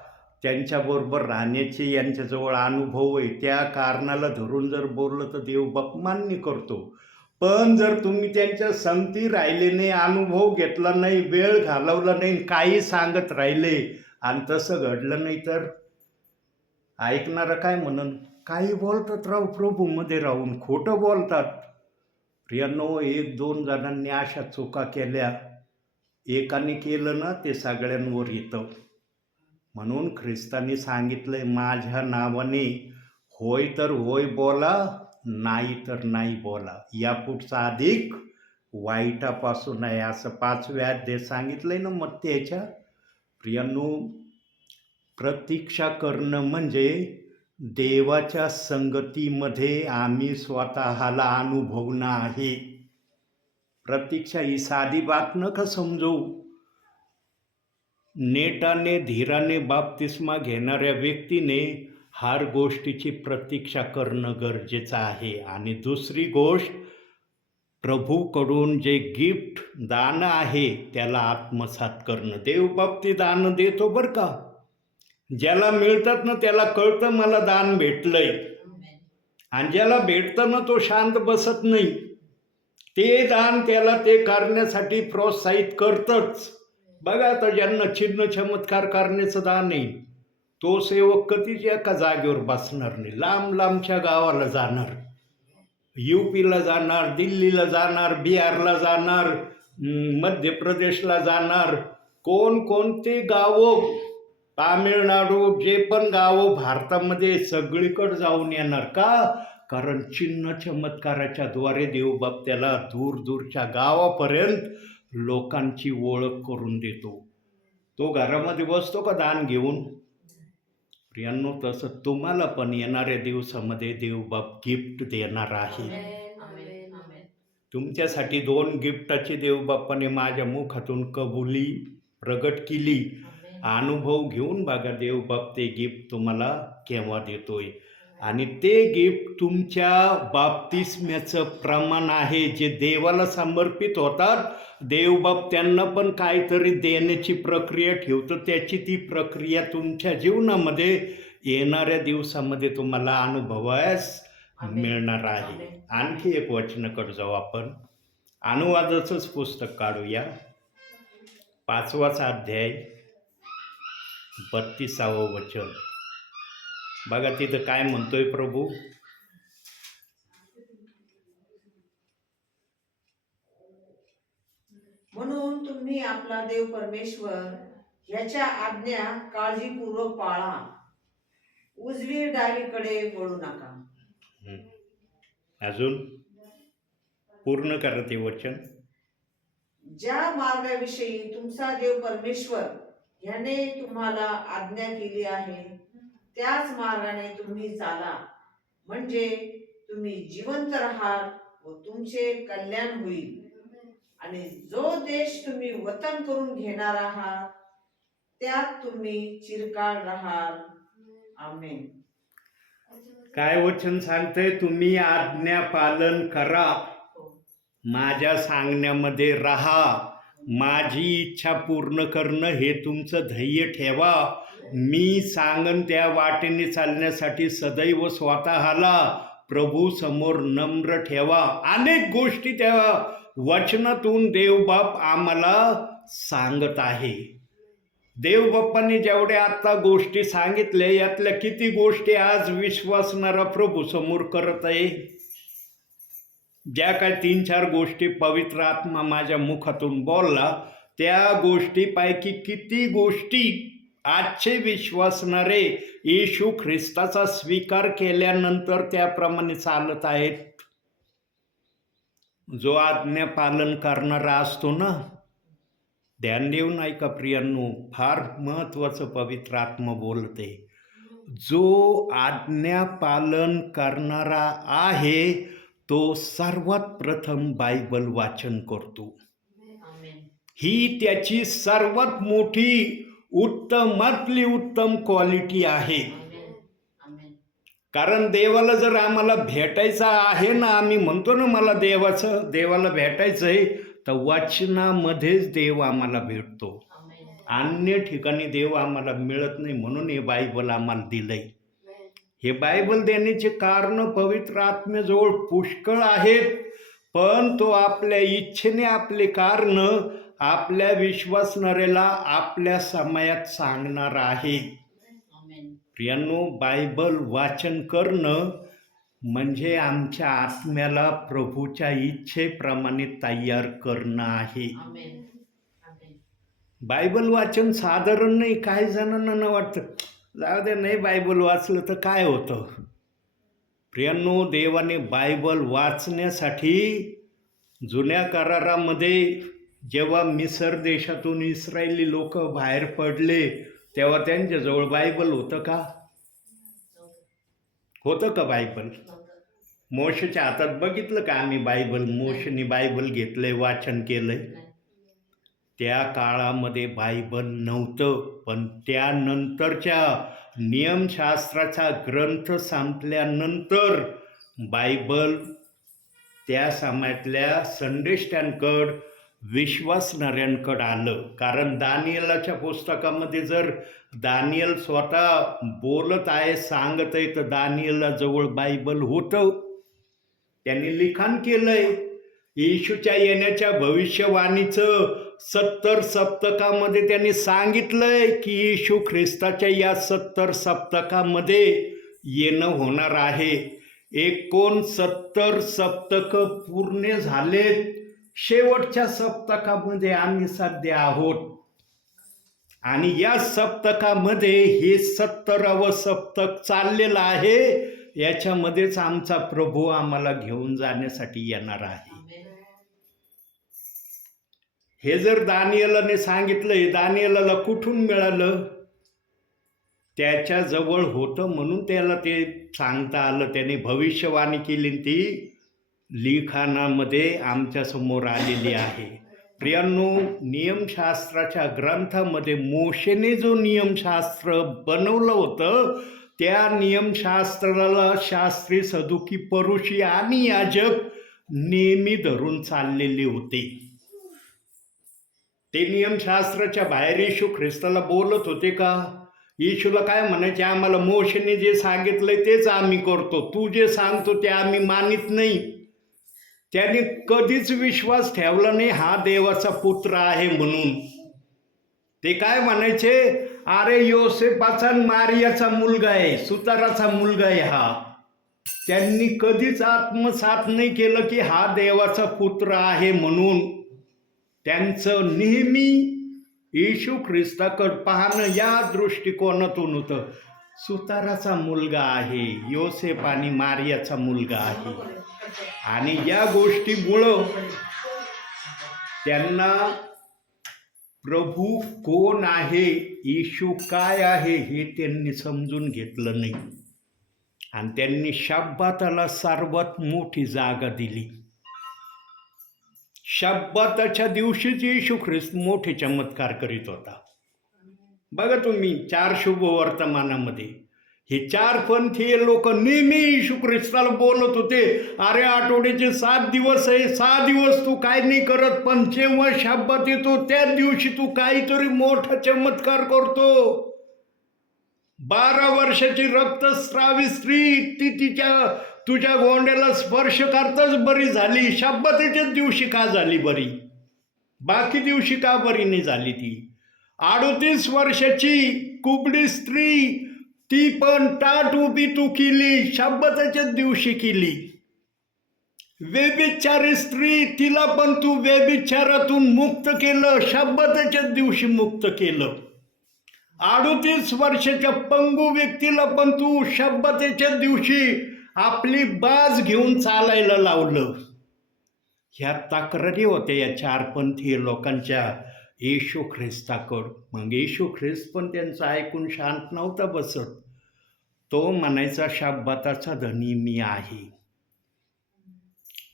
त्यांच्याबरोबर राहण्याचे यांच्याजवळ अनुभव आहे, त्या कारणाला धरून जर बोललं तर देवबाप मान्य करतो. पण जर तुम्ही त्यांच्या संगती राहिले नाही, अनुभव घेतला नाही, वेळ घालवला नाही, काही सांगत राहिले आणि तसं घडलं नाही तर ऐकणारं काय म्हणन, काही बोलतात राव प्रभूमध्ये राहून, खोटं बोलतात. प्रियांनो, 1-2 जणांनी अशा चुका केल्या, एकाने केलं ना ते सगळ्यांवर येतं. म्हणून ख्रिस्तांनी सांगितलंय, माझ्या नावाने होय तर होय बोला, नाही तर नाही बोला, यापुढचा अधिक वाईटापासून आहे, असं 5व्या अध्यायात सांगितलंय ना मत्तेच्या. प्रियांनो, प्रतीक्षा करणं म्हणजे देवाच्या संगतीमध्ये आम्ही स्वतःला अनुभवणं आहे. प्रतीक्षा ही साधी बात नका समजू. नेटाने धीराने बाप्तिस्मा घेणाऱ्या व्यक्तीने हर गोष्टीची प्रतीक्षा करणं गरजेचं आहे. आणि दुसरी गोष्ट, प्रभूकडून जे गिफ्ट दान आहे त्याला आत्मसात करणं. देवबाप ते दान देतो बरं का. ज्याला मिळतात ना त्याला कळतं मला दान भेटलंय, आणि ज्याला भेटतं ना तो शांत बसत नाही. ते दान त्याला ते करण्यासाठी प्रोत्साहित करतच. बघा, आता ज्यांना चिन्ह चमत्कार करण्याचं दान आहे, तो सेवक कधीच एका जागेवर बसणार नाही. लांब लांबच्या गावाला जाणार, UPला जाणार, दिल्लीला जाणार, बिहारला जाणार, मध्य प्रदेशला जाणार, कोणते गावं, तामिळनाडू, जे पण गावं भारतामध्ये सगळीकडे जाऊन येणार. का? कारण चिन्ह चमत्काराच्या द्वारे देवबाप त्याला दूरदूरच्या गावापर्यंत लोकांची ओळख करून देतो. तो घरामध्ये बसतो का दान घेऊन? प्रियांनो, तसं तुम्हाला पण येणाऱ्या दिवसामध्ये देवबाप गिफ्ट देणार आहे. तुमच्यासाठी 2 गिफ्टाची देवबाप्पाने माझ्या मुखातून कबुली प्रगट केली. अनुभव घेऊन बघा देवबाप ते गिफ्ट तुम्हाला केव्हा देतोय. आणि ते गिफ्ट तुमच्या बाप्तिस्म्याचं प्रमाण आहे. जे देवाला समर्पित होतात, देवबाप त्यांना पण काहीतरी देण्याची प्रक्रिया ठेवतं. त्याची ती प्रक्रिया तुमच्या जीवनामध्ये येणाऱ्या दिवसामध्ये तुम्हाला अनुभवास मिळणार आहे. आणखी एक वचनाकडे जाऊ आपण. अनुवादाचंच पुस्तक काढूया. 5वाच अध्याय 32वं वचन. बघा तिथं काय म्हणतोय प्रभू. म्हणून तुम्ही आपला देव परमेश्वर ह्याच्या आज्ञा काळजीपूर्वक पाळा, उजवी डावीकडे वळू नका. अजून पूर्ण करा ते वचन. ज्या मार्गाविषयी तुमचा देव परमेश्वर ह्याने तुम्हाला आज्ञा केली आहे त्याच मार्गाने तुम्ही चाला, म्हणजे तुम्ही जिवंत राहाल व तुमचे कल्याण होईल, आणि जो देश तुम्ही वतन करून घेणार आहात त्यात तुम्ही चिरकाल राहाल. आमेन. काय वचन सांगतंय? तुम्ही आज्ञा पालन करा, माझ्या सांगण्यामध्ये राहा, माझी इच्छा पूर्ण करणं हे तुमचं ध्येय ठेवा. मी सांगन त्या वाटेने चालण्यासाठी सदैव स्वतःला प्रभू समोर नम्र ठेवा. अनेक गोष्टी त्या वचनातून देवबाप आम्हाला सांगत आहे. देवबाप्पांनी जेवढ्या आता गोष्टी सांगितल्या यातल्या किती गोष्टी आज विश्वासणारा प्रभू समोर करत आहे. ज्या काय 3-4 गोष्टी पवित्र आत्मा माझ्या मुखातून बोलला त्या गोष्टीपैकी किती गोष्टी आजचे विश्वासणारे येशू ख्रिस्ताचा स्वीकार केल्यानंतर त्याप्रमाणे चालत आहेत. जो आज्ञा पालन करणारा असतो ना, ध्यान देऊन ऐका प्रियांनो, फार महत्वाचं पवित्र आत्मा बोलते. जो आज्ञा पालन करणारा आहे तो सर्वात प्रथम बायबल वाचन करतो. ही त्याची सर्वात मोठी उत्तमातली उत्तम क्वालिटी आहे. कारण देवाला जर आम्हाला भेटायचं आहे ना, आम्ही म्हणतो ना मला देवाला भेटायचं आहे, तर वाचनामध्येच देव आम्हाला भेटतो. अन्य ठिकाणी देव आम्हाला मिळत नाही. म्हणून हे बायबल आम्हाला दिलंय. हे बायबल देण्याचे कारण पवित्र आत्म्याजवळ पुष्कळ आहेत, पण तो आपल्या इच्छेने आपले कारण आपल्या विश्वासणाऱ्याला आपल्या समयात सांगणार आहे. प्रियांनो, बायबल वाचन करणं म्हणजे आमच्या आत्म्याला प्रभूच्या इच्छेप्रमाणे तयार करणं आहे. बायबल वाचन साधारण नाही. काही जणांना न वाटतं जाऊ दे, नाही बायबल वाचलं तर काय होतं. प्रियांनो, देवाने बायबल वाचण्यासाठी जुन्या करारामध्ये जेव्हा मिसर देशातून इस्रायली लोक बाहेर पडले तेव्हा त्यांच्याजवळ बायबल होतं का? होतं का बायबल? मोशेच्या हातात बघितलं का आम्ही बायबल? मोशेने बायबल घेतलंय, वाचन केलंय. त्या काळामध्ये बायबल नव्हतं, पण त्यानंतरच्या नियमशास्त्राचा ग्रंथ संपल्यानंतर बायबल त्या समाजातल्या संदेष्टांकडं विश्वासणाऱ्यांकडं आलं. कारण दानिएलाच्या पुस्तकामध्ये जर दानिएल स्वतः बोलत आहे, सांगत आहे, तर दानिएला जवळ बायबल होतं. त्यांनी लिखाण केलंय. येशूच्या येण्याच्या भविष्यवाणीचं 70 सप्तकामध्ये त्यांनी सांगितलंय की येशू ख्रिस्ताच्या या 70 सप्तकामध्ये येणं होणार आहे. 69 सप्तक पूर्ण झालेत. शेवटच्या सप्तकामध्ये आम्ही सध्या आहोत आणि या सप्तकामध्ये हे 70वं सप्तक चाललेलं आहे. याच्यामध्येच आमचा प्रभू आम्हाला घेऊन जाण्यासाठी येणार आहे. हे जर दानिएलाने सांगितलंय, दानिएलाला कुठून मिळालं? त्याच्याजवळ होतं म्हणून त्याला ते सांगता आलं. त्याने भविष्यवाणी केली, ती लिखाणामध्ये आमच्यासमोर आलेली आहे. प्रियांनो, नियमशास्त्राच्या ग्रंथामध्ये मोशेने जो नियमशास्त्र बनवलं होतं त्या नियमशास्त्राला शास्त्री, सदुकी, परुषी आणि याजक नेहमी धरून चाललेले होते. ते नियमशास्त्राच्या बाहेर येशू ख्रिस्ताला बोलत होते का? येशूला काय म्हणायचे? आम्हाला मोशेने जे सांगितलंय तेच आम्ही करतो, तू जे सांगतो ते आम्ही मानित नाही. त्याने कधीच विश्वास ठेवला नाही हा देवाचा पुत्र आहे म्हणून. ते काय म्हणायचे? अरे योसेपाचा मारियाचा मुलगा आहे, सुताराचा मुलगा आहे हा. त्यांनी कधीच आत्मसात नाही केलं की हा देवाचा पुत्र आहे म्हणून. त्यांचं नेहमी येशू ख्रिस्ताकडे पाहणं या दृष्टिकोनातून होतं. सुताराचा मुलगा आहे, योसेफ आणि मारियाचा मुलगा आहे. आणि या गोष्टीमुळं त्यांना प्रभू कोण आहे, येशू काय आहे हे त्यांनी समजून घेतलं नाही. आणि त्यांनी शब्बाताला सर्वात मोठी जागा दिली. शब्बाताच्या दिवशीच येशू ख्रिस्त मोठे चमत्कार करीत होता. बघा तुम्ही 4 शुभ वर्तमानामध्ये हे 4 पंथीय लोक नेहमी येशू ख्रिस्ताला बोलत होते, अरे आठवड्याचे 7 दिवस आहे, 6 दिवस तू काय नाही करत, पण जेव्हा शब्बात येतो त्याच दिवशी तू काहीतरी मोठा चमत्कार करतो. 12 वर्षाची रक्तस्रावी स्त्री ती तिच्या तुझ्या गोंड्याला स्पर्श करताच बरी झाली, शब्बतीच्याच दिवशी का झाली बरी? बाकी दिवशी का बरी नाही झाली ती? 38 वर्षाची कुबडी स्त्री, ती पण टाट उभी तू केली, शब्बताच्याच दिवशी केली. व्यभिचारी स्त्री, तिला पण तू व्यभिचारातून मुक्त केलं, शब्बताच्याच दिवशी मुक्त केलं. 38 वर्षाच्या पंगू व्यक्तीला पण तू शब्बतेच्या दिवशी आपली बाज घेऊन चालायला लावलं. ह्या तक्रारी होत्या या चारपंथीय लोकांच्या येशू ख्रिस्ताकडं. मग येशू ख्रिस्त पण त्यांचं ऐकून शांत नव्हता बसत. तो म्हणायचा, शब्बाताचा धनी मी आहे.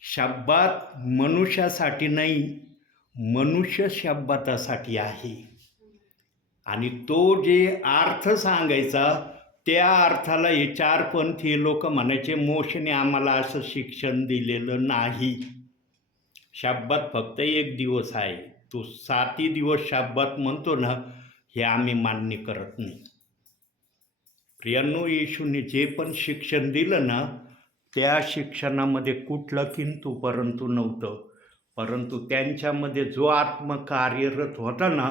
शब्बात मनुष्यासाठी नाही, मनुष्य शब्बातासाठी आहे. आणि तो जे अर्थ सांगायचा त्या अर्थाला हे चारपंथीय लोक म्हणायचे, मोशेने आम्हाला असं शिक्षण दिलेलं नाही. शब्बात फक्त एक दिवस आहे, तो 7 दिवस शब्बात म्हणतो ना, हे आम्ही मान्य करत नाही. प्रियांनो, येशूने जे पण शिक्षण दिलं ना, त्या शिक्षणामध्ये कुठलं किंतु परंतु नव्हतं. परंतु त्यांच्यामध्ये जो आत्मा कार्यरत होता ना,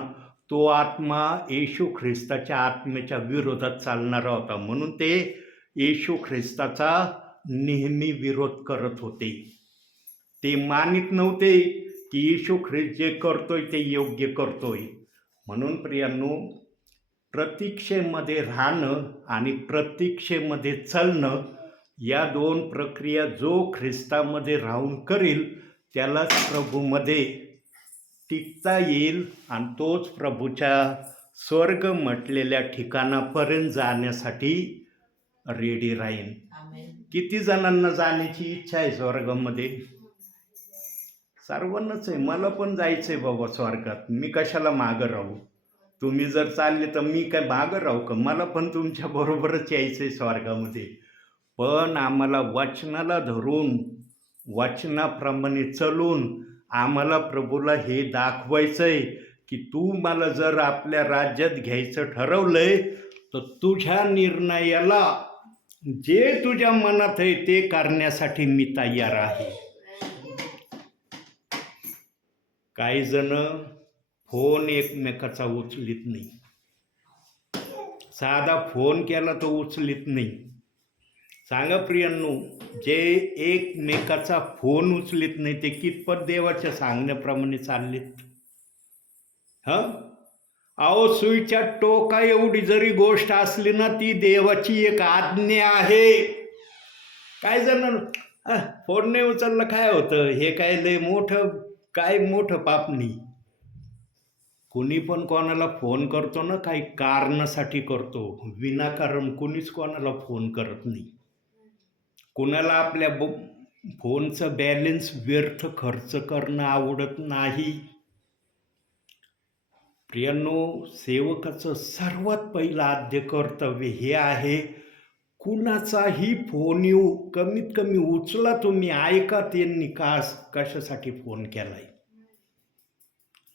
तो आत्मा येशू ख्रिस्ताच्या आत्म्याच्या विरोधात चालणारा होता. म्हणून ते येशू ख्रिस्ताचा नेहमी विरोध करत होते. ते मानित नव्हते की येशू ख्रिस्त जे करतोय ते योग्य करतोय. म्हणून प्रियांनो, प्रतीक्षेमध्ये राहणं आणि प्रतीक्षेमध्ये चालणं या 2 प्रक्रिया जो ख्रिस्तामध्ये राहून करील त्यालाच प्रभूमध्ये टिकता येईल आणि तोच प्रभूच्या स्वर्ग म्हटलेल्या ठिकाणापर्यंत जाण्यासाठी रेडी राहील. किती जणांना जाण्याची इच्छा आहे स्वर्गामध्ये? सर्वांनाच आहे. मला पण जायचं आहे बाबा स्वर्गात. मी कशाला मागं राहू? तुम्ही जर चालले तर मी काय मागं राहू का? मला पण तुमच्या बरोबरच यायचं आहे स्वर्गामध्ये. पण आम्हाला वचनाला धरून वचनाप्रमाणे चलून आम्हाला प्रभूला हे दाखवायचं आहे की तू मला जर आपल्या राज्यात घ्यायचं ठरवलंय तर तुझ्या निर्णयाला जे तुझ्या मनात आहे ते करण्यासाठी मी तयार आहे. काही जण फोन एकमेकाचा उचलीत नाही. साधा फोन केला तर उचलीत नाही. सांगा प्रियांनो, जे एकमेकाचा फोन उचलीत नाही ते कितपत देवाच्या सांगण्याप्रमाणे चाललेत? अहो, सुईच्या टोका एवढी जरी गोष्ट असली ना, ती देवाची एक आज्ञा आहे. काय जण फोन नाही उचललं काय होतं, हे काय लय मोठं, काय मोठं पाप नाही. कुणी पण कोणाला फोन करतो ना, काही कारणासाठी करतो. विनाकारण कुणीच कोणाला फोन करत नाही. कुणाला आपल्या फोनचं बॅलन्स व्यर्थ खर्च करणं आवडत नाही. प्रियांनो, सेवकाचं सर्वात पहिलं आद्य कर्तव्य हे आहे, कुणाचाही फोन येऊ कमीत कमी उचला तुम्ही, ऐका त्यांनी कशासाठी फोन केलाय.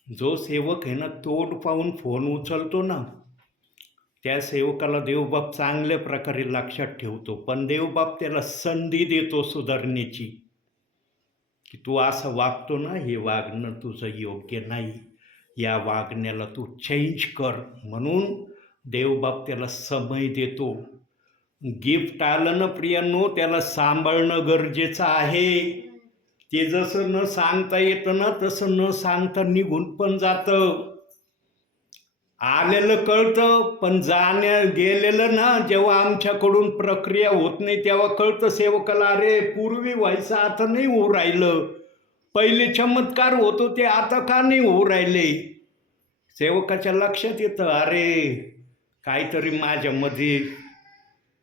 जो सेवक आहे ना, तोड पाहून फोन उचलतो ना, त्या सेवकाला देवबाप चांगल्या प्रकारे लक्षात ठेवतो. पण देवबाप त्याला संधी देतो सुधारण्याची, की तू असं वागतो ना, हे वागणं तुझं योग्य नाही, या वागण्याला तू चेंज कर. म्हणून देवबाप त्याला समय देतो. गिफ्ट आलं ना प्रियांनो, त्याला सांभाळणं गरजेचं आहे. ते जसं न सांगता येतं ना, तसं न सांगता निघून पण जातं. आलेलं कळतं, पण गेलेलं ना, जेव्हा आमच्याकडून प्रक्रिया होत नाही तेव्हा कळतं सेवकाला, अरे पूर्वी व्हायचं आता नाही होऊ राहिलं, पहिले चमत्कार होत होते आता का नाही होऊ राहिले. सेवकाच्या लक्षात येतं, अरे काहीतरी माझ्यामध्ये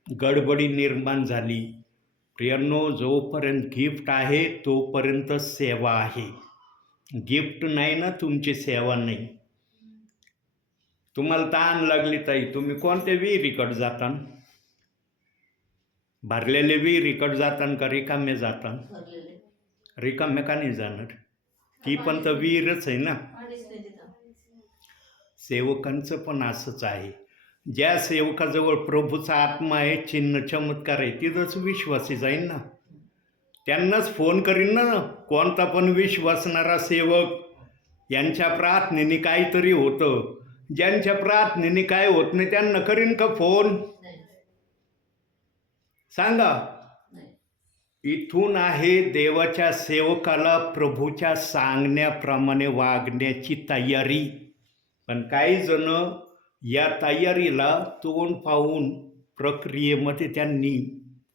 गडबडी निर्माण झाली. प्रियांनो, जोपर्यंत गिफ्ट आहे तोपर्यंत सेवा आहे. गिफ्ट नाही ना, तुमची सेवा नाही. तुम्हाला ताण लागली ताई, तुम्ही कोणत्या विहिरीकडे जाता? भरलेले विहिरीकडे जातान का रिकाम्या जातान? रिकाम्या का नाही जाणार? ती पण तर विहीरच आहे ना. सेवकांचं पण असंच आहे. ज्या सेवकाजवळ प्रभूचा आत्मा आहे, चिन्ह चमत्कार आहे, तिथंच विश्वासी जाईन ना. त्यांनाच फोन करीन ना. कोणता पण विश्वासणारा सेवक, यांच्या प्रार्थनेने काहीतरी होतं. ज्यांच्या प्रार्थनेने काय होत नाही त्यांना करीन का फोन? सांगा. इथून आहे देवाच्या सेवकाला प्रभूच्या सांगण्याप्रमाणे वागण्याची तयारी. पण काही जण या तयारीला तोंड पाहून प्रक्रियेमध्ये त्यांनी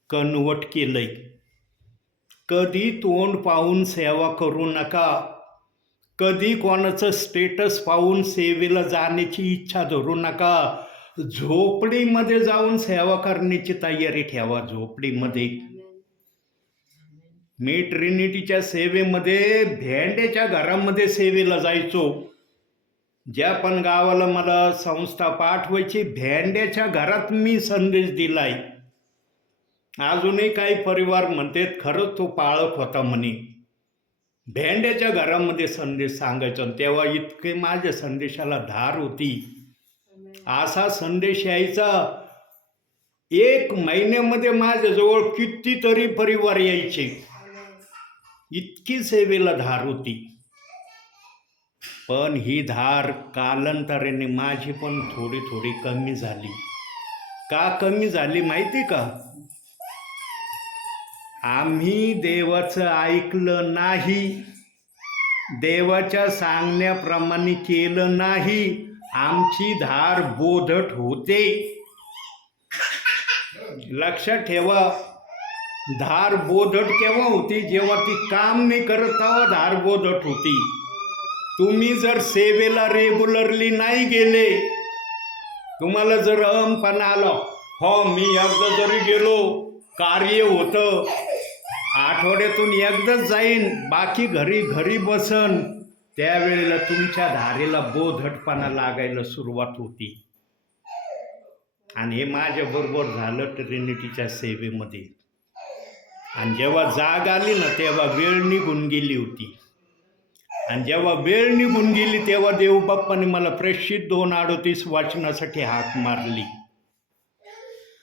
कन्वर्ट केलंय. कधी तोंड पाहून सेवा करू नका. कधी कोणाचं स्टेटस पाहून सेवेला जाण्याची इच्छा धरू नका. झोपडीमध्ये जाऊन सेवा करण्याची तयारी ठेवा. झोपडीमध्ये. मी ट्रिनिटीच्या सेवेमध्ये भेंड्याच्या घरामध्ये सेवेला जायचो. ज्या पण गावाला मला संस्था पाठवायची, भेंड्याच्या घरात मी संदेश दिलाय. अजूनही काही परिवार म्हणतात खरंच तो पाळक होता म्हणे. भेंड्याच्या घरामध्ये संदेश सांगायचा. तेव्हा इतके माझ्या संदेशाला धार होती. असा संदेश यायचा. 1 महिन्यामध्ये माझ्याजवळ कितीतरी परिवार यायचे. इतकी सेवेला धार होती. पण ही धार कालांतराने माझी पण थोडी थोडी कमी झाली. का कमी झाली माहिती का? आम्ही देवाचं ऐकलं नाही, देवाच्या सांगण्याप्रमाणे केलं नाही. आमची धार बोधट होते. लक्षात ठेवा. धार बोधट केव्हा होती? जेव्हा ती काम नाही करत तेव्हा धार बोधट होती. तुम्ही जर सेवेला रेग्युलरली नाही गेले, तुम्हाला जर अहमपणा आला, हो मी एकदा जरी गेलो, कार्य होतं, आठवड्यातून एकदाच जाईन, बाकी घरी बसन, त्यावेळेला तुमच्या धारेला बोधटपणा लागायला सुरुवात होती. आणि हे माझ्याबरोबर झालं ट्रिनिटीच्या सेवेमध्ये. आणि जेव्हा जाग आली ना तेव्हा वेळ निघून गेली होती. आणि जेव्हा वेळ निघून गेली तेव्हा देवबाप्पाने मला प्रेषित 2:38 वाचनासाठी हाक मारली.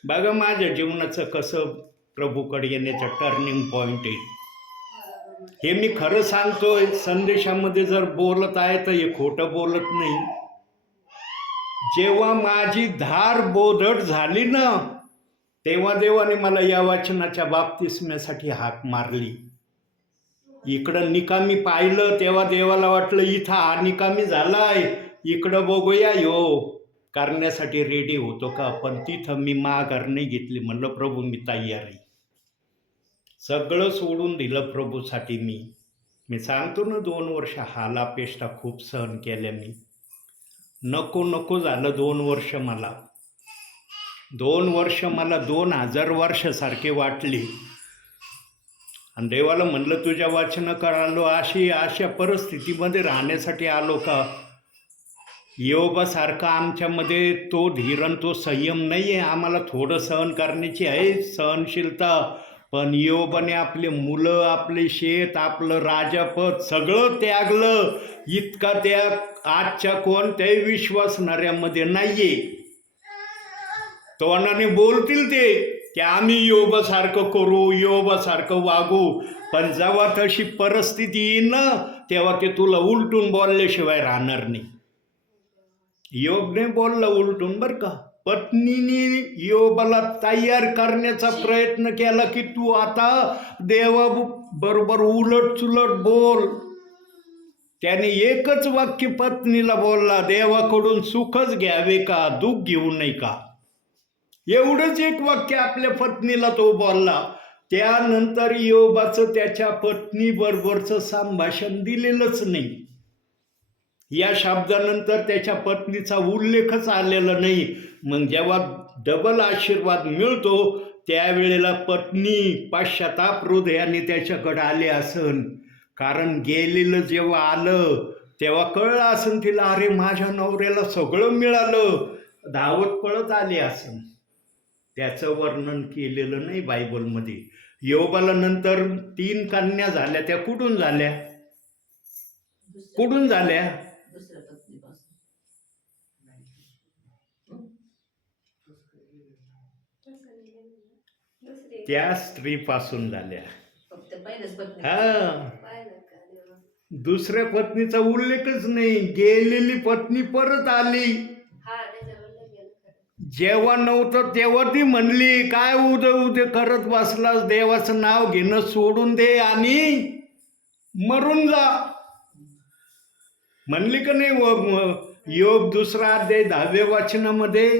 बघा माझ्या जीवनाचं कसं प्रभूकडे येण्याचं टर्निंग पॉईंट आहे. हे मी खरं सांगतोय. संदेशामध्ये जर बोलत आहे तर हे खोटं बोलत नाही. जेव्हा माझी धार बोधट झाली ना तेव्हा देवाने मला या वाचनाच्या बाप्तिस्म्यासाठी हाक मारली. इकडं निकामी पाहिलं तेव्हा देवाला वाटलं इथं हा निकामी झालाय, इकडं बघूया ह्यो करण्यासाठी रेडी होतो का. पण तिथं मी माघार नाही घेतली. म्हणलं प्रभू मी तयार आहे. सगळं सोडून दिलं प्रभूसाठी. मी सांगतो ना 2 वर्ष हालापेष्टा खूप सहन केल्या मी. नको झालं 2 वर्ष मला. 2 वर्ष मला 2000 वर्षासारखे वाटले. आणि देवाला म्हणलं तुझ्या वाचन करालो, अशा परिस्थितीमध्ये राहण्यासाठी आलो का? योबासारखा आमच्यामध्ये तो धीर आणि तो संयम नाही आहे. आम्हाला थोडं सहन करण्याची आहे सहनशीलता. पण योबाने आपले मुलं, आपले शेत, आपलं राजापद सगळं त्यागलं. इतका त्याग आजच्या कोणत्याही विश्वासणाऱ्यामध्ये नाहीये. तोंडाने बोलतील ते की आम्ही योबासारखं करू, योबासारखं वागू. पण जेव्हा तशी परिस्थिती येईल ना तेव्हा ते तुला उलटून बोलल्याशिवाय राहणार नाही. योबने बोलला उलटून बरं का. पत्नीने योबाला तयार करण्याचा प्रयत्न केला की तू आता देवा बरोबर उलट सुलट बोल. त्याने एकच वाक्य पत्नीला बोलला, देवाकडून सुखच घ्यावे का, दुःख घेऊ नये का. एवढंच एक वाक्य आपल्या पत्नीला तो बोलला. त्यानंतर योबाचं त्याच्या पत्नीबरोबरचं संभाषण दिलेलंच नाही. या शब्दानंतर त्याच्या पत्नीचा उल्लेखच आलेला नाही. मग जेव्हा डबल आशीर्वाद मिळतो त्यावेळेला पत्नी पश्चाताप हृदयाने त्याच्याकडे आले असन. कारण गेलेलं जेव्हा आलं तेव्हा कळलं असन तिला, अरे माझ्या नवऱ्याला सगळं मिळालं, धावत पळत आले असन. त्याचं वर्णन केलेलं नाही बायबलमध्ये. योबाला नंतर 3 कन्या झाल्या. त्या कुठून झाल्या? दुसरी त्या स्त्रीपासून झाल्या. फक्त पहिल्याच पत्नी. हा, पाहिलं का देवा? दुसऱ्या पत्नीचा उल्लेखच नाही. गेलेली पत्नी परत आली. हा त्याच्यावर गेलं खरं. जेव्हा नव्हतं तेव्हा ती म्हणली, काय उद करत बसलास, देवाचं नाव घेणं सोडून दे आणि मरून जा. म्हणली का नाही योग 2 अध्याय 10व्या वचनामध्ये?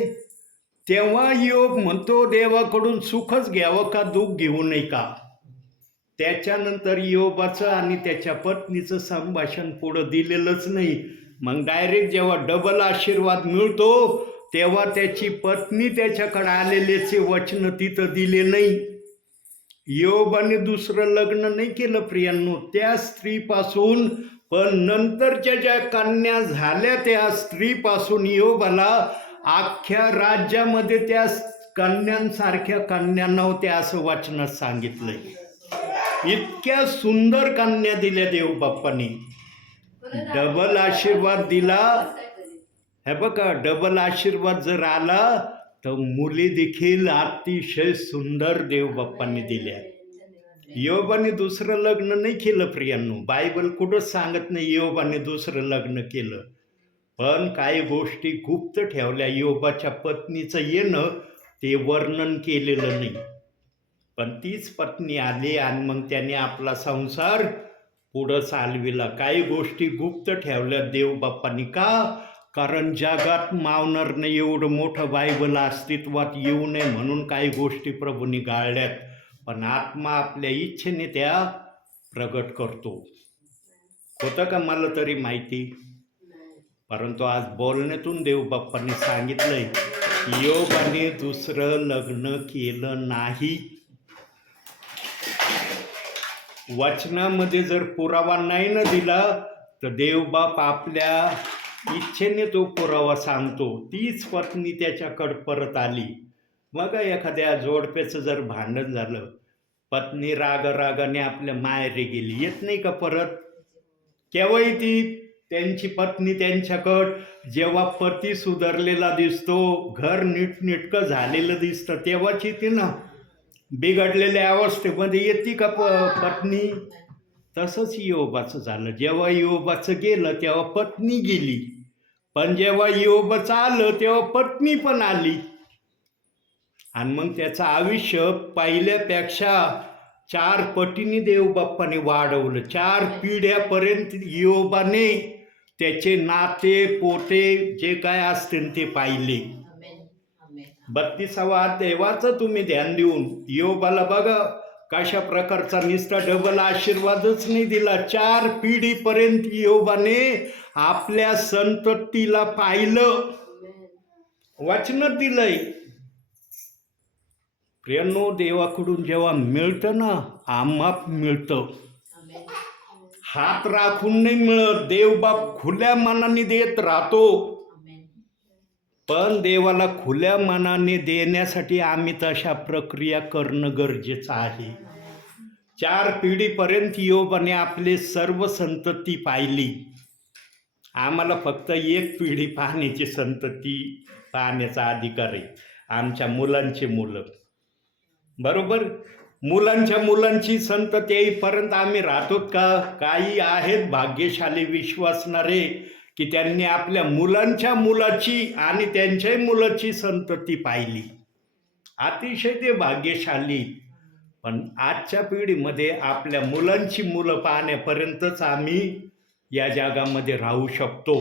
तेव्हा योग म्हणतो देवाकडून सुखच घ्यावं का दुःख घेऊ नये का? त्याच्यानंतर योबाचं आणि त्याच्या पत्नीचं संभाषण पुढं दिलेलंच नाही. मग डायरेक्ट जेव्हा डबल आशीर्वाद मिळतो तेव्हा त्याची पत्नी त्याच्याकडे आलेल्याचे वचन तिथं दिले नाही. योबाने दुसरं लग्न नाही केलं प्रियांनो, त्या स्त्रीपासून. पण नंतरच्या ज्या कन्या झाल्या त्या स्त्रीपासून योबाला अख्ख्या राज्यामध्ये त्या कन्यांसारख्या कन्या नव्हत्या असं वचनात सांगितलंय. इतक्या सुंदर कन्या दिल्या देवबाप्पाने. डबल आशीर्वाद दिला. हे बघा, डबल आशीर्वाद जर आला तर मुली देखील अतिशय सुंदर देवबाप्पांनी दिल्या. योबाने दुसरं लग्न नाही केलं प्रियांनो. बायबल कुठंच सांगत नाही योबाने दुसरं लग्न केलं. पण काही गोष्टी गुप्त ठेवल्या. योबाच्या पत्नीचं येणं ते वर्णन केलेलं नाही. पण तीच पत्नी आली आणि मग त्याने आपला संसार पुढं चालविला. काही गोष्टी गुप्त ठेवल्या देवबाप्पांनी. का? कारण जगात मावणार नाही एवढं मोठं बायबल अस्तित्वात येऊ नये म्हणून काही गोष्टी प्रभूंनी गाळल्यात. पण आत्मा आपल्या इच्छेने त्या प्रगट करतो. होतं का मला तरी माहिती? परंतु आज बोलण्यातून देवबाप्पांनी सांगितलंय योबाने दुसरं लग्न केलं नाही. वचनामध्ये जर पुरावा नाही न दिला तर देवबाप आपल्या इच्छेने तो पुरावा सांगतो. तीच पत्नी त्याच्याकडे परत आली. मग एखाद्या जोडप्याचं जर भांडण झालं, पत्नी रागाने आपल्या माहेरी गेली, येत नाही का परत? केव्हाही ती त्यांची पत्नी त्यांच्याकडं जेव्हा पती सुधारलेला दिसतो, घर नीटनेटकं झालेलं दिसतं तेव्हाच येते ना. बिघडलेल्या अवस्थेमध्ये येते का पत्नी? तसंच योबाचं झालं. जेव्हा योबाचं गेलं तेव्हा पत्नी गेली, पण जेव्हा योबाचं आलं तेव्हा पत्नी पण आली. आणि मग त्याचं आयुष्य पहिल्यापेक्षा 4 पटीने देवबाप्पाने वाढवलं. 4 पिढ्यापर्यंत योबाने त्याचे नाते पोटे जे काय असतील ते पाहिले. 32वा अध्यायाचं तुम्ही ध्यान देऊन योबाला बघा कशा प्रकारचा निस्ता डबल आशीर्वादच नाही दिला. 4 पिढीपर्यंत योबाने आपल्या संततीला पाहिलं. वचन दिलंय. प्रियांनो, देवाकडून जेव्हा मिळतं ना आम्हाप मिळतं. हात राखून नाही मिळत. देवबाप खुल्या मनाने देत राहतो. पण देवाला खुल्या मनाने देण्यासाठी आम्ही तशा प्रक्रिया करणं गरजेचं आहे. 4 पिढीपर्यंत योबाने आपले सर्व संतती पाहिली. आम्हाला फक्त 1 पिढी पाहण्याची संतती पाहण्याचा अधिकार आहे. आमच्या मुलांची मुलं, बरोबर, मुलांच्या मुलांची संतती येईपर्यंत आम्ही राहतो का? काही आहेत भाग्यशाली विश्वासणारे की त्यांनी आपल्या मुलांच्या मुलाची आणि त्यांच्याही मुलाची संतती पाहिली. अतिशय ते भाग्यशाली. पण आजच्या पिढीमध्ये आपल्या मुलांची मुलं पाहण्यापर्यंतच आम्ही या जगामध्ये राहू शकतो.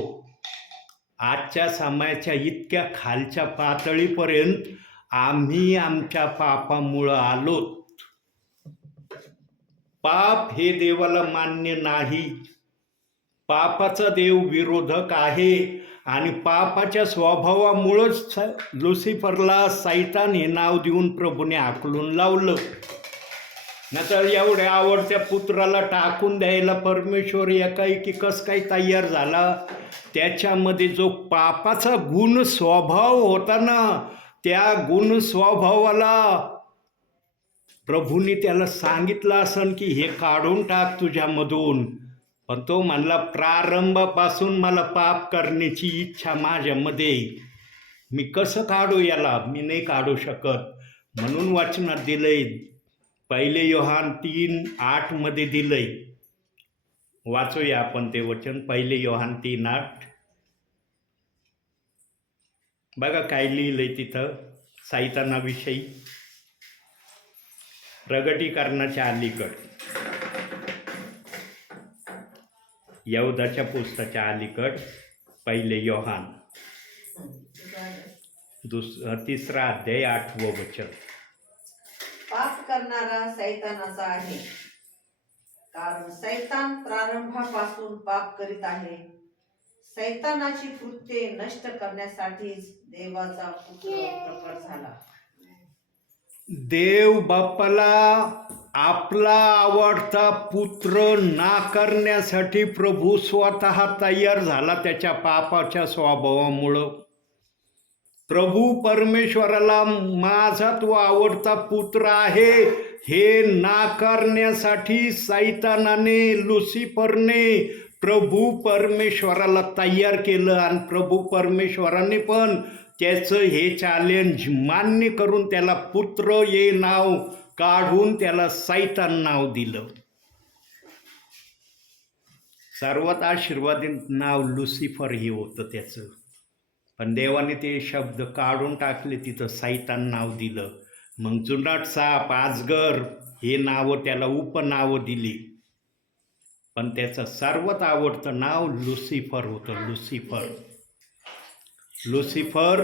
आजच्या समाजाच्या इतक्या खालच्या पातळीपर्यंत आम्ही आमच्या पापामुळं आलो. पाप हे देवाला मान्य नाही. पापाचा देव विरोधक आहे आणि पापाच्या स्वभावामुळंच लुसिफरला सैतान हे नाव देऊन प्रभूने हाकलून लावलं. नाहीतर एवढ्या आवडत्या पुत्राला टाकून द्यायला परमेश्वर एकाएकी कसं काही तयार झाला? त्याच्यामध्ये जो पापाचा गुण स्वभाव होता ना, त्या गुण स्वभावाला प्रभूने त्याला सांगितलं असन की हे काढून टाक तुझ्यामधून. पण तो म्हणला प्रारंभापासून मला पाप करण्याची इच्छा माझ्यामध्ये. मी कसं काढू याला? मी नाही काढू शकत. म्हणून वाचनात दिलंय, पहिले योहान 3:8 मध्ये दिलंय. वाचूया आपण ते वचन. पहिले योहान 3:8. बघा काय लिहिलंय तिथं सैतानाविषयी, प्रगटीकरणाच्या अलीकड, यहुदाच्या पुस्तकाच्या अलीकड पहिले योहान 3 अध्याय 8 वचन. पाप करणारा सैतानाचा आहे, कारण सैतान प्रारंभापासून पाप करीत आहे. सैतानाची कृत्ये नष्ट करण्यासाठीच देवाचा पुत्र प्रकट झाला. देव बाप्पाला आपला आवडता पुत्र नाकारण्यासाठी प्रभू स्वतः तयार झाला त्याच्या पापाच्या स्वभावामुळं. प्रभू परमेश्वराला माझा तो आवडता पुत्र आहे हे नाकारण्यासाठी सैतानाने, लुसिफरने प्रभू परमेश्वराला तयार केलं. आणि प्रभू परमेश्वराने पण त्याचं हे चॅलेंज मान्य करून त्याला पुत्र हे नाव काढून त्याला सैतान नाव दिलं. सर्वात आशीर्वादित नाव लुसिफर हे होतं त्याचं, पण देवाने ते शब्द काढून टाकले, तिथं सैतान नाव दिलं. मग जुनाट साप, आजगर हे नावं त्याला उपनावं दिली, पण त्याचं सर्वात आवडतं नाव लुसिफर होतं. लुसिफर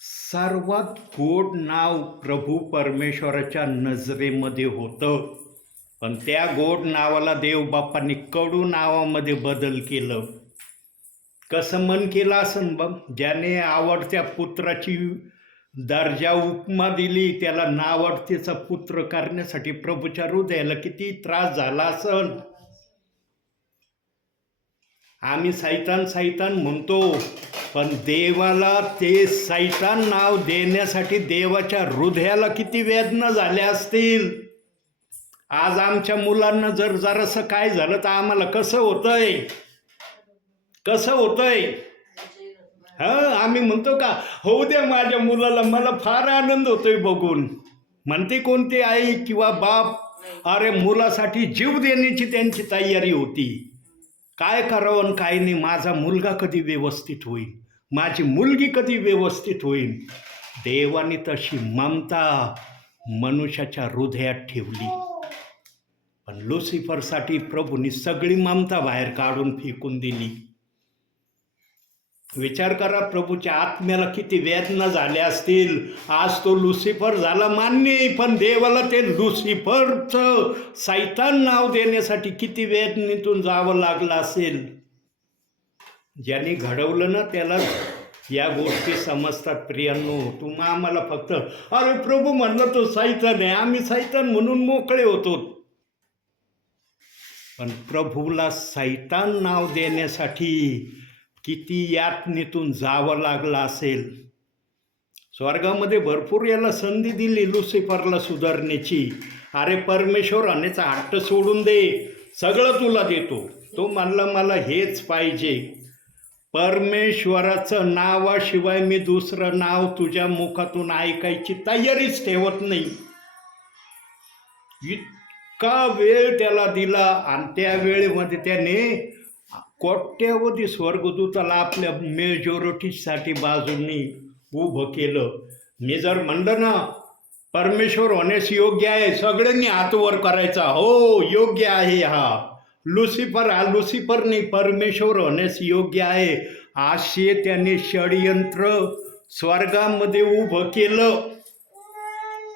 सर्वात गोड नाव प्रभू परमेश्वराच्या नजरेमध्ये होतं, पण त्या गोड नावाला देव बाप्पांनी कडू नावामध्ये बदल केलं. कसं मन केलं असन बघ, ज्याने आवडत्या पुत्राची दर्जा उपमा दिली त्याला नावडतीचा पुत्र करण्यासाठी प्रभूच्या हृदयाला किती त्रास झाला असन. आम्ही सैतान म्हणतो, पण देवाला ते सैतान नाव देण्यासाठी देवाच्या हृदयाला किती वेदना झाल्या असतील. आज आमच्या मुलांना जर जरासं काय झालं तर आम्हाला कसं होतंय. आम्ही म्हणतो का होऊ द्या माझ्या मुलाला, मला फार आनंद होतोय बघून. म्हणते कोणती आई किंवा बाप, अरे मुलासाठी जीव देण्याची त्यांची तयारी होती. काय करावं आणि काय नाही, माझा मुलगा कधी व्यवस्थित होईल, माझी मुलगी कधी व्यवस्थित होईल. देवाने तशी ममता मनुष्याच्या हृदयात ठेवली, पण लुसिफरसाठी प्रभूंनी सगळी ममता बाहेर काढून फेकून दिली. विचार करा, प्रभूच्या आत्म्याला किती वेदना झाल्या असतील. आज तो लुसिफर झाला मान्य, पण देवाला ते लुसिफरचं सैतान नाव देण्यासाठी किती वेदनेतून जावं लागलं असेल. ज्यांनी घडवलं ना त्याला या गोष्टी समजतात. प्रियांनो, तुम्ही आम्हाला फक्त अरे प्रभू म्हणलं तो सैतान आहे, आम्ही सैतान म्हणून मोकळे होतो. पण प्रभूला सैतान नाव देण्यासाठी किती यातनेतून जावं लागलं असेल. स्वर्गामध्ये भरपूर याला संधी दिली लुसिफरला सुधारण्याची. अरे परमेश्वरानेचा हट्ट सोडून दे, सगळं तुला देतो. तो म्हणला मला हेच पाहिजे. परमेश्वराचं नावाशिवाय मी दुसरं नाव तुझ्या मुखातून ऐकायची तयारीच ठेवत नाही. इतका वेळ त्याला दिला आणि त्या वेळेमध्ये त्याने कोट्यावधी स्वर्गदूताला आपल्या मेजॉरिटीसाठी बाजूंनी उभं केलं. मी जर म्हणलं ना परमेश्वर होण्यास योग्य आहे, सगळ्यांनी हात वर करायचा, हो योग्य आहे हा लुसिफर नाही, परमेश्वर होण्यास योग्य आहे. असे त्याने षडयंत्र स्वर्गामध्ये उभं केलं.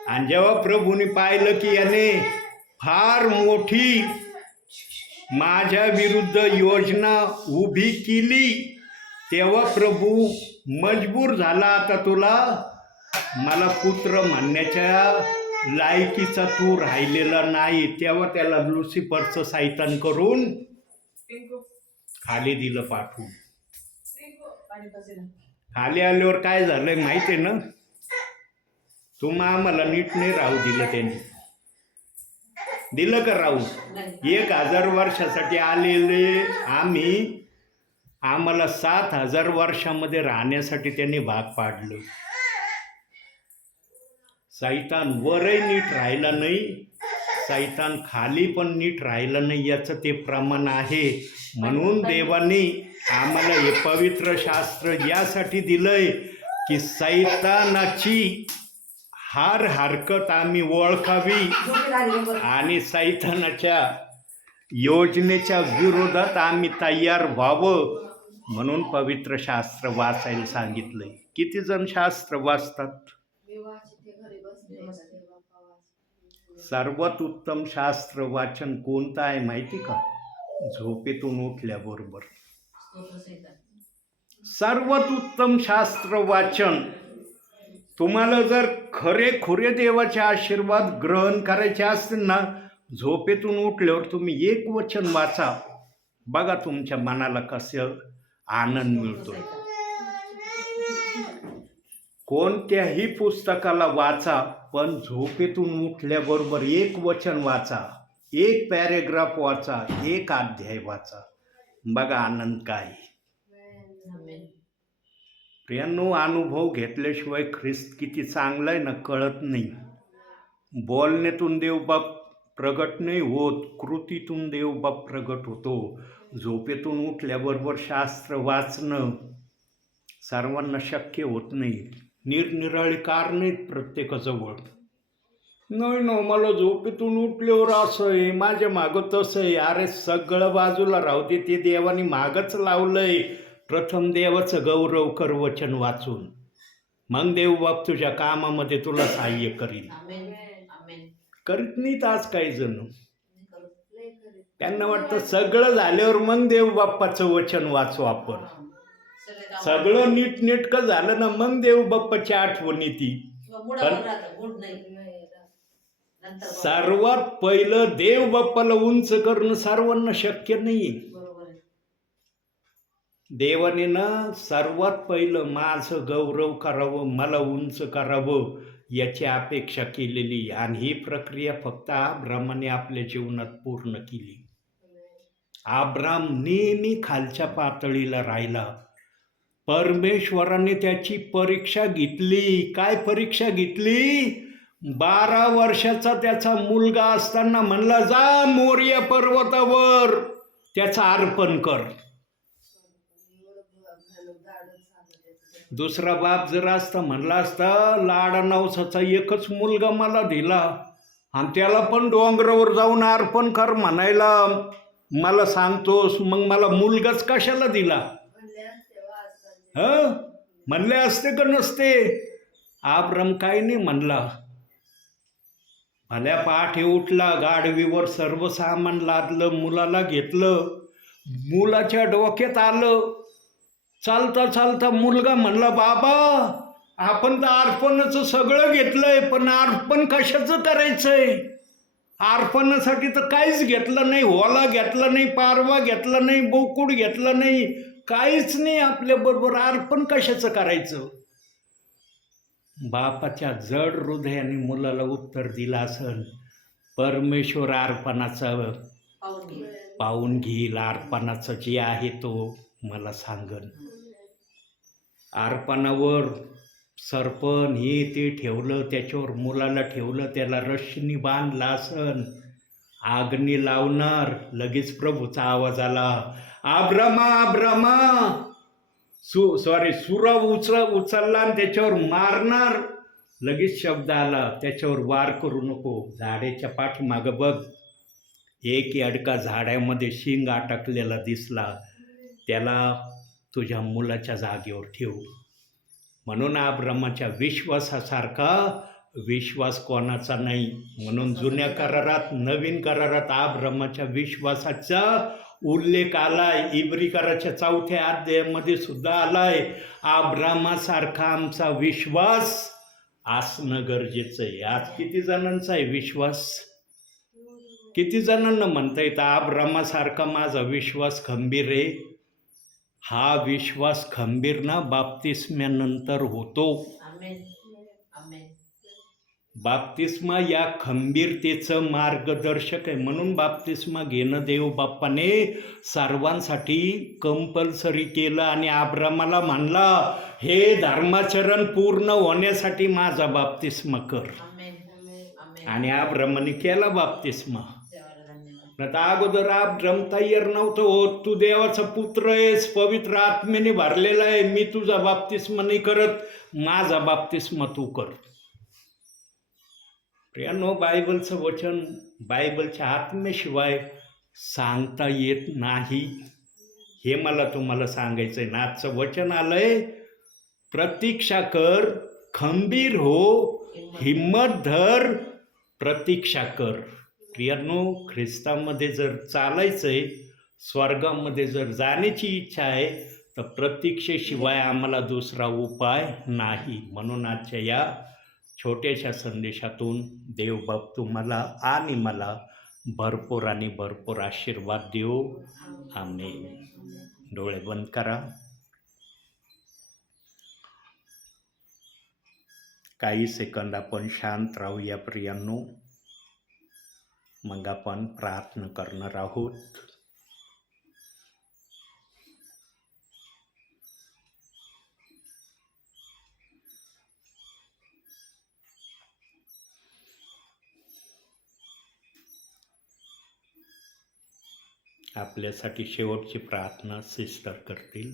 आणि जेव्हा प्रभूने पाहिलं की याने फार मोठी माझ्या विरुद्ध योजना उभी केली, तेव्हा प्रभू मजबूर झाला, आता तुला मला पुत्र म्हणण्याच्या लायकीचा तू राहिलेला नाही. तेव्हा त्याला लुसिफरचं सैतान करून खाली दिलं पाठवून. खाली आल्यावर काय झालंय माहिती आहे ना, तुम्हा आम्हाला नीट नाही राहू दिलं. त्यांनी दिलं का राहू? 1000 वर्षासाठी आलेले आम्हाला 7000 वर्षामध्ये राहण्यासाठी त्यांनी भाग पाडलं. सैतान वरही नीट राहिलं नाही, सैतान खाली पण नीट राहिलं नाही, याचं ते प्रमाण आहे. म्हणून देवाने आम्हाला हे पवित्र शास्त्र यासाठी दिलंय की सैतानाची हरकत आम्ही ओळखावी आणि सैतानाच्या योजनेच्या विरोधात आम्ही तयार व्हावं. म्हणून पवित्र शास्त्र वाचायला सांगितलंय. किती जण शास्त्र वाचतात? मी वाचते घरी बसले असते बाप्पा वाचते. सर्वात उत्तम शास्त्र वाचन कोणतं आहे माहिती का? झोपेतून उठल्याबरोबर. सर्वात उत्तम शास्त्र वाचन. तुम्हाला जर खरे देवाचे आशीर्वाद ग्रहण करायचे असतील ना, झोपेतून उठल्यावर तुम्ही एक वचन वाचा. बघा तुमच्या मनाला कसं आनंद मिळतो. कोणत्याही पुस्तकाला वाचा, पण झोपेतून उठल्याबरोबर एक वचन वाचा, एक पॅरेग्राफ वाचा, एक अध्याय वाचा. बघा आनंद काय. प्रियांनो, अनुभव घेतल्याशिवाय ख्रिस्त किती चांगला आहे ना कळत नाही. बोलण्यातून देवबाप प्रगट नाही होत, कृतीतून देवबाप प्रगट होतो. झोपेतून उठल्याबरोबर शास्त्र वाचणं सर्वांना शक्य होत नाही. निरनिराळी कारण आहेत प्रत्येकाजवळ. नाही ना, मला झोपेतून उठल्यावर असं आहे, माझ्या मागं तसं आहे. अरे सगळं बाजूला राहू दे, ते देवाने मागच लावलंय. प्रथम देवाचं गौरव कर वचन वाचून, मग देवबाप तुझ्या कामामध्ये तुला सहाय्य करील. करीत नाहीत आज काही जण. त्यांना वाटतं सगळं झाल्यावर मग देवबाप्पाचं वचन वाचू आपण. सगळं नीटनेटकं झालं ना मग देवबाप्पाची आठवण येते. सर्वात पहिलं देवबाप्पाला उंच करणं सर्वांना शक्य नाही. देवाने ना सर्वात पहिलं माझं गौरव करावं, मला उंच करावं याची अपेक्षा केलेली. आणि ही प्रक्रिया फक्त अब्रामाने आपल्या जीवनात पूर्ण केली. अब्राम नेहमी खालच्या पातळीला राहिला. परमेश्वराने त्याची परीक्षा घेतली. काय परीक्षा घेतली? 12 वर्षाचा त्याचा मुलगा असताना म्हणला, जा मोरिया पर्वतावर त्याचं अर्पण कर. दुसरा बाप जर असता म्हणला असता, लाडा नवसाचा एकच मुलगा मला दिला आणि त्याला पण डोंगरावर जाऊन अर्पण कर म्हणायला मला सांगतोस, मग मला मुलगाच कशाला दिला? म्हणले असते का नसते? अब्राम काय नाही म्हणला. भल्या पहाटे उठला, गाढवीवर सर्व सामान लादलं, मुलाला घेतलं, मुलाच्या डोक्यात आलं. चालता चालता मुलगा म्हणला, बाबा आपण तर अर्पणाचं सगळं घेतलंय, पण अर्पण कशाचं करायचंय? अर्पणासाठी तर काहीच घेतलं नाही. होला घेतला नाही, पारवा घेतला नाही, बोकुड घेतलं नाही, काहीच नाही आपल्याबरोबर. अर्पण कशाचं करायचं? बापाच्या जड हृदयाने मुलाला उत्तर दिलं असेल, परमेश्वर अर्पणाचं पाहून घेईल. अर्पणाचं जे आहे तो मला सांगन. अर्पणावर सरपण हे ते ठेवलं, त्याच्यावर मुलाला ठेवलं, त्याला रश्मीने बांधला असन. आग्नी लावणार, लगेच प्रभूचा आवाज आला, अब्रामा अब्रामा. सुरा उचलला आणि त्याच्यावर मारणार. लगेच शब्द आला, त्याच्यावर वार करू नको. झाडाच्या पाठीमागं बघ, एक अडका झाडामध्ये शिंग अटकलेला दिसला, त्याला तुझ्या मुलाच्या जागेवर ठेव. म्हणून अब्रामाच्या विश्वासासारखा विश्वास कोणाचा नाही. म्हणून जुन्या करारात, नवीन करारात अब्रामाच्या विश्वासाचा उल्लेख आलाय. इब्री कराच्या 4थ्या अध्यायामध्ये सुद्धा आलाय. अब्रामासारखा आमचा विश्वास असणं गरजेचं आहे. आज किती जणांचा आहे विश्वास? किती जणांना म्हणता येतं अब्रामासारखा माझा विश्वास खंबीर आहे? हा विश्वास खंबीर ना बाप्तिस्म्यानंतर होतो. बाप्तिस्मा या खंबीरतेचं मार्गदर्शक आहे. म्हणून बाप्तिस्मा घेणं देव बाप्पाने सर्वांसाठी कंपल्सरी केलं आणि अब्रामाला म्हणला, हे धर्माचरण पूर्ण होण्यासाठी माझा बाप्तिस्मा कर. आमेन. आमेन. आणि अब्रामाने केला बाप्तिस्मा. देवाला धन्यवाद. आता अगोदर अब्राम तयार नव्हतं होत. तू देवाचा पुत्र आहेस, पवित्र आत्मेने भरलेला आहे, मी तुझा बाप्तिस्मा नाही करत, माझा बाप्तिस्मा तू कर. प्रियानो, बायबलचं वचन बायबलच्या आत्म्याशिवाय सांगता येत नाही, हे मला तुम्हाला सांगायचं आहे. आजचं वचन आलंय, प्रतीक्षा कर, खंबीर हो, हिम्मत धर, प्रतीक्षा कर. प्रियानो, ख्रिस्तामध्ये जर चालायचंय, स्वर्गामध्ये जर जाण्याची इच्छा आहे, तर प्रतीक्षेशिवाय आम्हाला दुसरा उपाय नाही. म्हणून आजच्या या छोट्याशा संदेशातून देवबाप तुम्हाला आणि मला भरपूर आणि भरपूर आशीर्वाद देऊ. आमेन. डोळे बंद करा. काही सेकंद आपण शांत राहूया प्रियांनो. मग आपण प्रार्थना करणार आहोत. आपल्यासाठी शेवटची प्रार्थना सिस्टर करतील.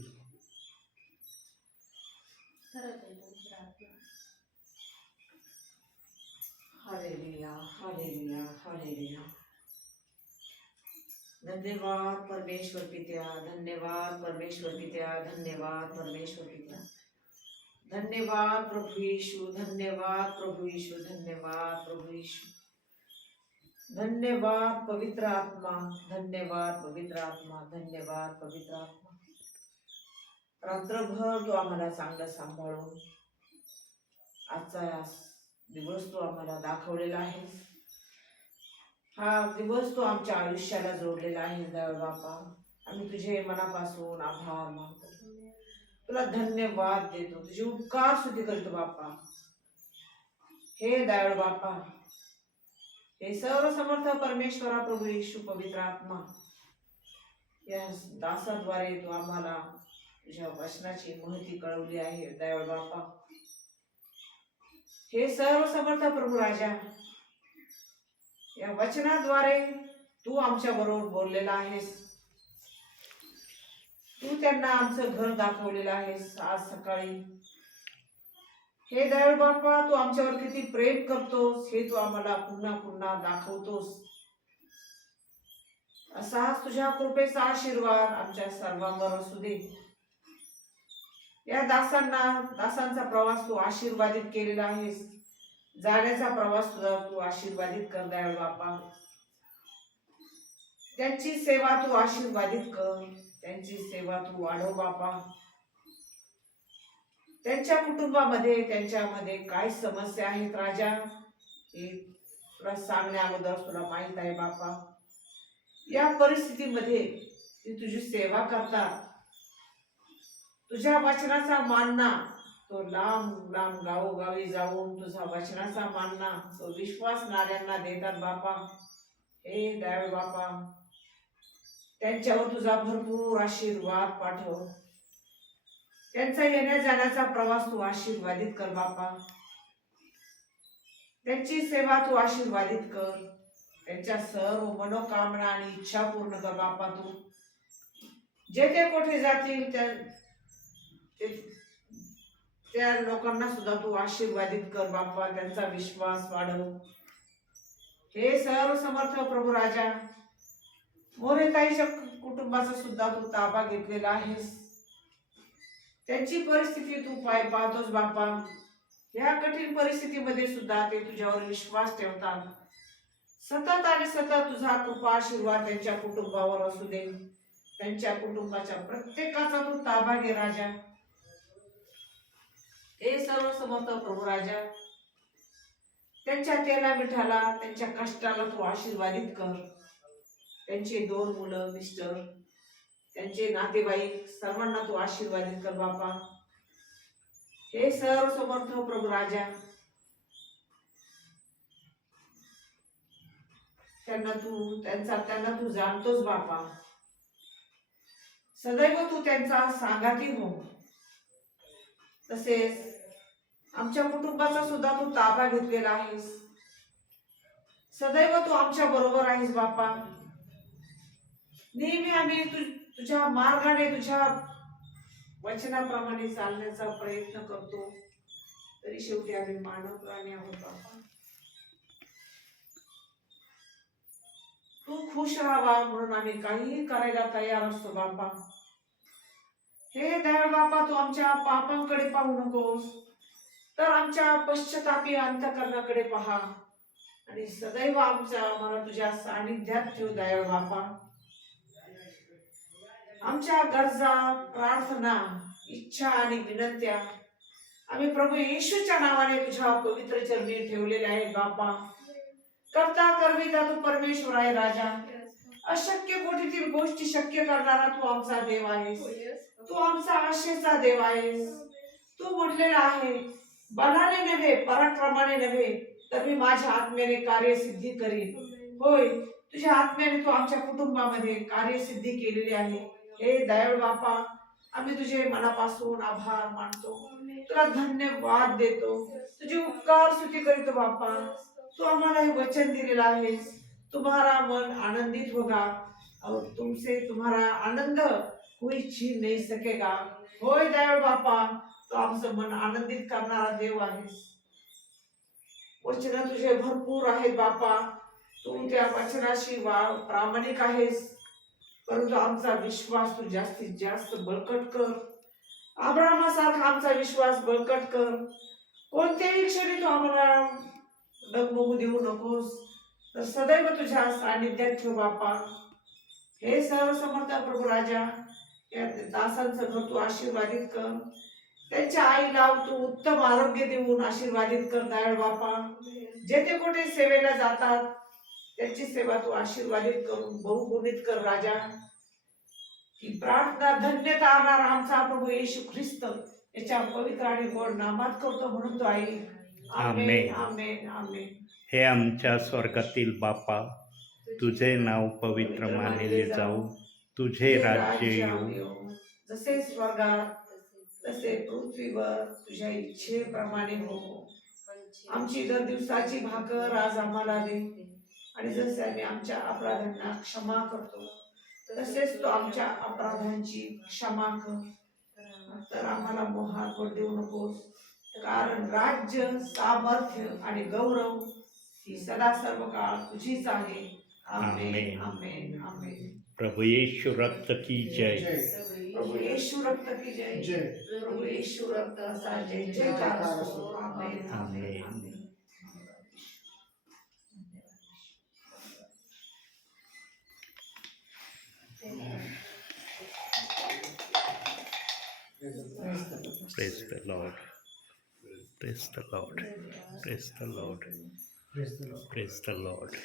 Hallelujah, hallelujah, hallelujah. धन्यवाद परमेश्वर पित्या, धन्यवाद परमेश्वर पित्या, धन्यवाद परमेश्वर पित्या. धन्यवाद प्रभु यीशु, धन्यवाद प्रभु यीशु, धन्यवाद प्रभु यीशु. धन्यवाद पवित्र आत्मा, धन्यवाद पवित्र आत्मा, धन्यवाद पवित्र आत्मा. रात्रभर तू आम्हाला चांगलं सांभाळून आजचा दिवस तू आम्हाला दाखवलेला आहे. हा दिवस तू आमच्या आयुष्याला जोडलेला आहे देव बापा. आम्ही तुझे मनापासून आभार मानतो, तुला धन्यवाद देतो, तुझे उपकार स्तुती करतो बापा. हे दयाळू बापा, हे सर्व समर्थ परमेश्वरा प्रभू येशू पवित्र आत्मा, या दासाद्वारे तू आम्हाला तुझ्या वचनाची महती कळवली आहे दयाळू बापा. हे सर्व समर्थ प्रभू राजा, या वचनाद्वारे तू आमच्या बरोबर बोललेला आहेस. तू त्यांना आमचं घर दाखवलेलं आहेस आज सकाळी. हे दयाळू बाप्पा, तू आमच्यावर किती प्रेम करतोस हे तू आम्हाला पुन्हा पुन्हा दाखवतोस. असाच तुझ्या कृपेचा आशीर्वाद आमच्या सर्वांवर असू दे. या दासांचा प्रवास तू आशीर्वादित केलेला आहेस. जाण्याचा प्रवास सुद्धा तू आशीर्वादित कर दयाळू बाप्पा. त्यांची सेवा तू आशीर्वादित कर, त्यांची सेवा तू वाढव बापा. त्यांच्या कुटुंबामध्ये त्यांच्यामध्ये काय समस्या आहेत राजा, हे तुला सांगण्या अगोदर तुला माहित आहे बापा. या परिस्थितीमध्ये ती तुझी सेवा करतात. तुझ्या वचनाचा मानना तो लांब लांब गावोगावी जाऊन तुझा वचनाचा मानना तो विश्वासणाऱ्यांना देतात बापा. हे दयाळू बापा, त्यांच्यावर तुझा भरपूर आशीर्वाद पाठव. त्यांचा येण्या जाण्याचा प्रवास तू आशीर्वादित कर बापा. त्यांची सेवा तू आशीर्वादित कर. त्यांच्या सर्व मनोकामना आणि इच्छा पूर्ण कर बापा. तू जे ते कोठे जातील त्या लोकांना सुद्धा तू आशीर्वादित कर बापा. त्यांचा विश्वास वाढव. हे सर्व समर्थ प्रभू राजा, मोरेताईच्या कुटुंबाचा सुद्धा तू ताबा घेतलेला आहेस. त्यांची परिस्थिती तू पाहतोस बापा. या कठीण परिस्थितीमध्ये सुद्धा ते तुझ्यावर विश्वास ठेवतात. सतत आणि सतत तुझा कृपा आशीर्वाद त्यांच्या कुटुंबावर असू दे. त्यांच्या कुटुंबाच्या प्रत्येकाचा तू ताबा घे राजा. हे सर्व समर्थ प्रभू राजा, त्यांच्या तेला मिठाला त्यांच्या कष्टाला तू आशीर्वादित कर. त्यांचे 2 मुलं, मिस्टर, त्यांचे नातेवाईक सर्वांना तू आशीर्वादित कर बापा. हे सर्व समर्थ प्रभू राजा, त्यांना तू जाणतोस बापा. सदैव तू त्यांचा सांगाती हो. तसेच आमच्या कुटुंबाचा सुद्धा तू ताबा घेतलेला आहेस. सदैव तू आमच्या बरोबर आहेस बापा. नेहमी आम्ही तुझ्या मार्गाने, तुझ्या वचनाप्रमाणे चालण्याचा प्रयत्न करतो, तरी शेवटी आम्ही मानव प्राणी आहोत बापा. तू खुश राहावा म्हणून आम्ही काहीही करायला तयार असतो बापा. हे दयाळ बापा, तू आमच्या पापांकडे पाहू नकोस, तर आमच्या पश्चातापी अंतःकरणाकडे पहा आणि सदैव आम्हाला तुझ्या सानिध्यात ठेव दयाळ बापा. आमच्या गरजा, प्रार्थना, इच्छा आणि विनंत्या आम्ही प्रभू येशूच्या नावाने तुझ्या पवित्र चरणी ठेवलेल्या आहेत बापा. करता करविता तू परमेश्वर आहे राजा. अशक्य कोटीतील गोष्टी शक्य करणारा तू आमचा देव आहेस. तू आमचा आशेचा देव आहेस. तू म्हटलेला आहे, बलाने नव्हे पराक्रमाने नव्हे, तर मी माझ्या आत्म्याने कार्यसिद्धी करीन. होय, तुझ्या आत्म्याने तू आमच्या कुटुंबामध्ये कार्यसिद्धी केलेली आहे. हे दयाळू बापा, आम्ही तुझे मनापासून आभार मानतो, तुला धन्यवाद देतो, तुझे उपकार स्तुती करीतो बापा. तू आम्हाला हे वचन दिलेलं आहेस, तुम्हारा मन आनंदित होगा और तुमसे तुम्हारा आनंद कोई छीन नहीं सकेगा. होय दयाळू बापा, तू आमचं मन आनंदित करणारा देव आहेस. वचन तुझे भरपूर आहेत बापा. तू त्या वचनाशी प्रामाणिक आहेस, परंतु आमचा विश्वास तू जास्तीत जास्त बळकट कर. अब्राहमासारखा आमचा विश्वास बळकट कर. कोणत्याही क्षणी तू आम्हाला डगमगू देऊ नकोस, तर सदैव तुझ्या सानिध्यात ठेव बापा. हे सर्वसमर्थ प्रभू राजा, या दासांचं घर तू आशीर्वादित कर. त्यांच्या आईला तू उत्तम आरोग्य देऊन आशीर्वादित कर दयाळ बापा. जेथे कोठे सेवेला जातात त्यांची सेवा तू आशीर्वादित करून बहुगुणित कर राजा. ही प्रार्थना धन्यता आणणारा आमचा प्रभू येशू ख्रिस्त याच्या पवित्र आणि गोड नामात करतो म्हणून तो आई. आमेन आमेन आमेन. हे आमच्या स्वर्गातील बापा, तुझे नाव पवित्र मानले जाऊ, तुझे राज्य येऊ, जसे स्वर्गात तसे पृथ्वीवर तुझ्या इच्छेप्रमाणे हो. आमची दर दिवसाची भाकर आज आम्हाला दे, आणि जसे आम्ही आमच्या अपराधांना क्षमा करतो, तसेच तू आमच्या अपराधांची क्षमा कर. तर आम्हाला मोहात देऊ नकोस, कारण राज्य, सामर्थ्य आणि गौरव ही सदा सर्व काळ तुझीच आहे. आमेन आमेन आमेन. प्रभु येशू रक्त की जय. प्रभु येशू रक्त की जय. प्रभु येशू रक्ताचा जय जयकार असो. आमेन आमेन आमेन. Praise the Lord. Praise the Lord. Praise the Lord. Praise the Lord.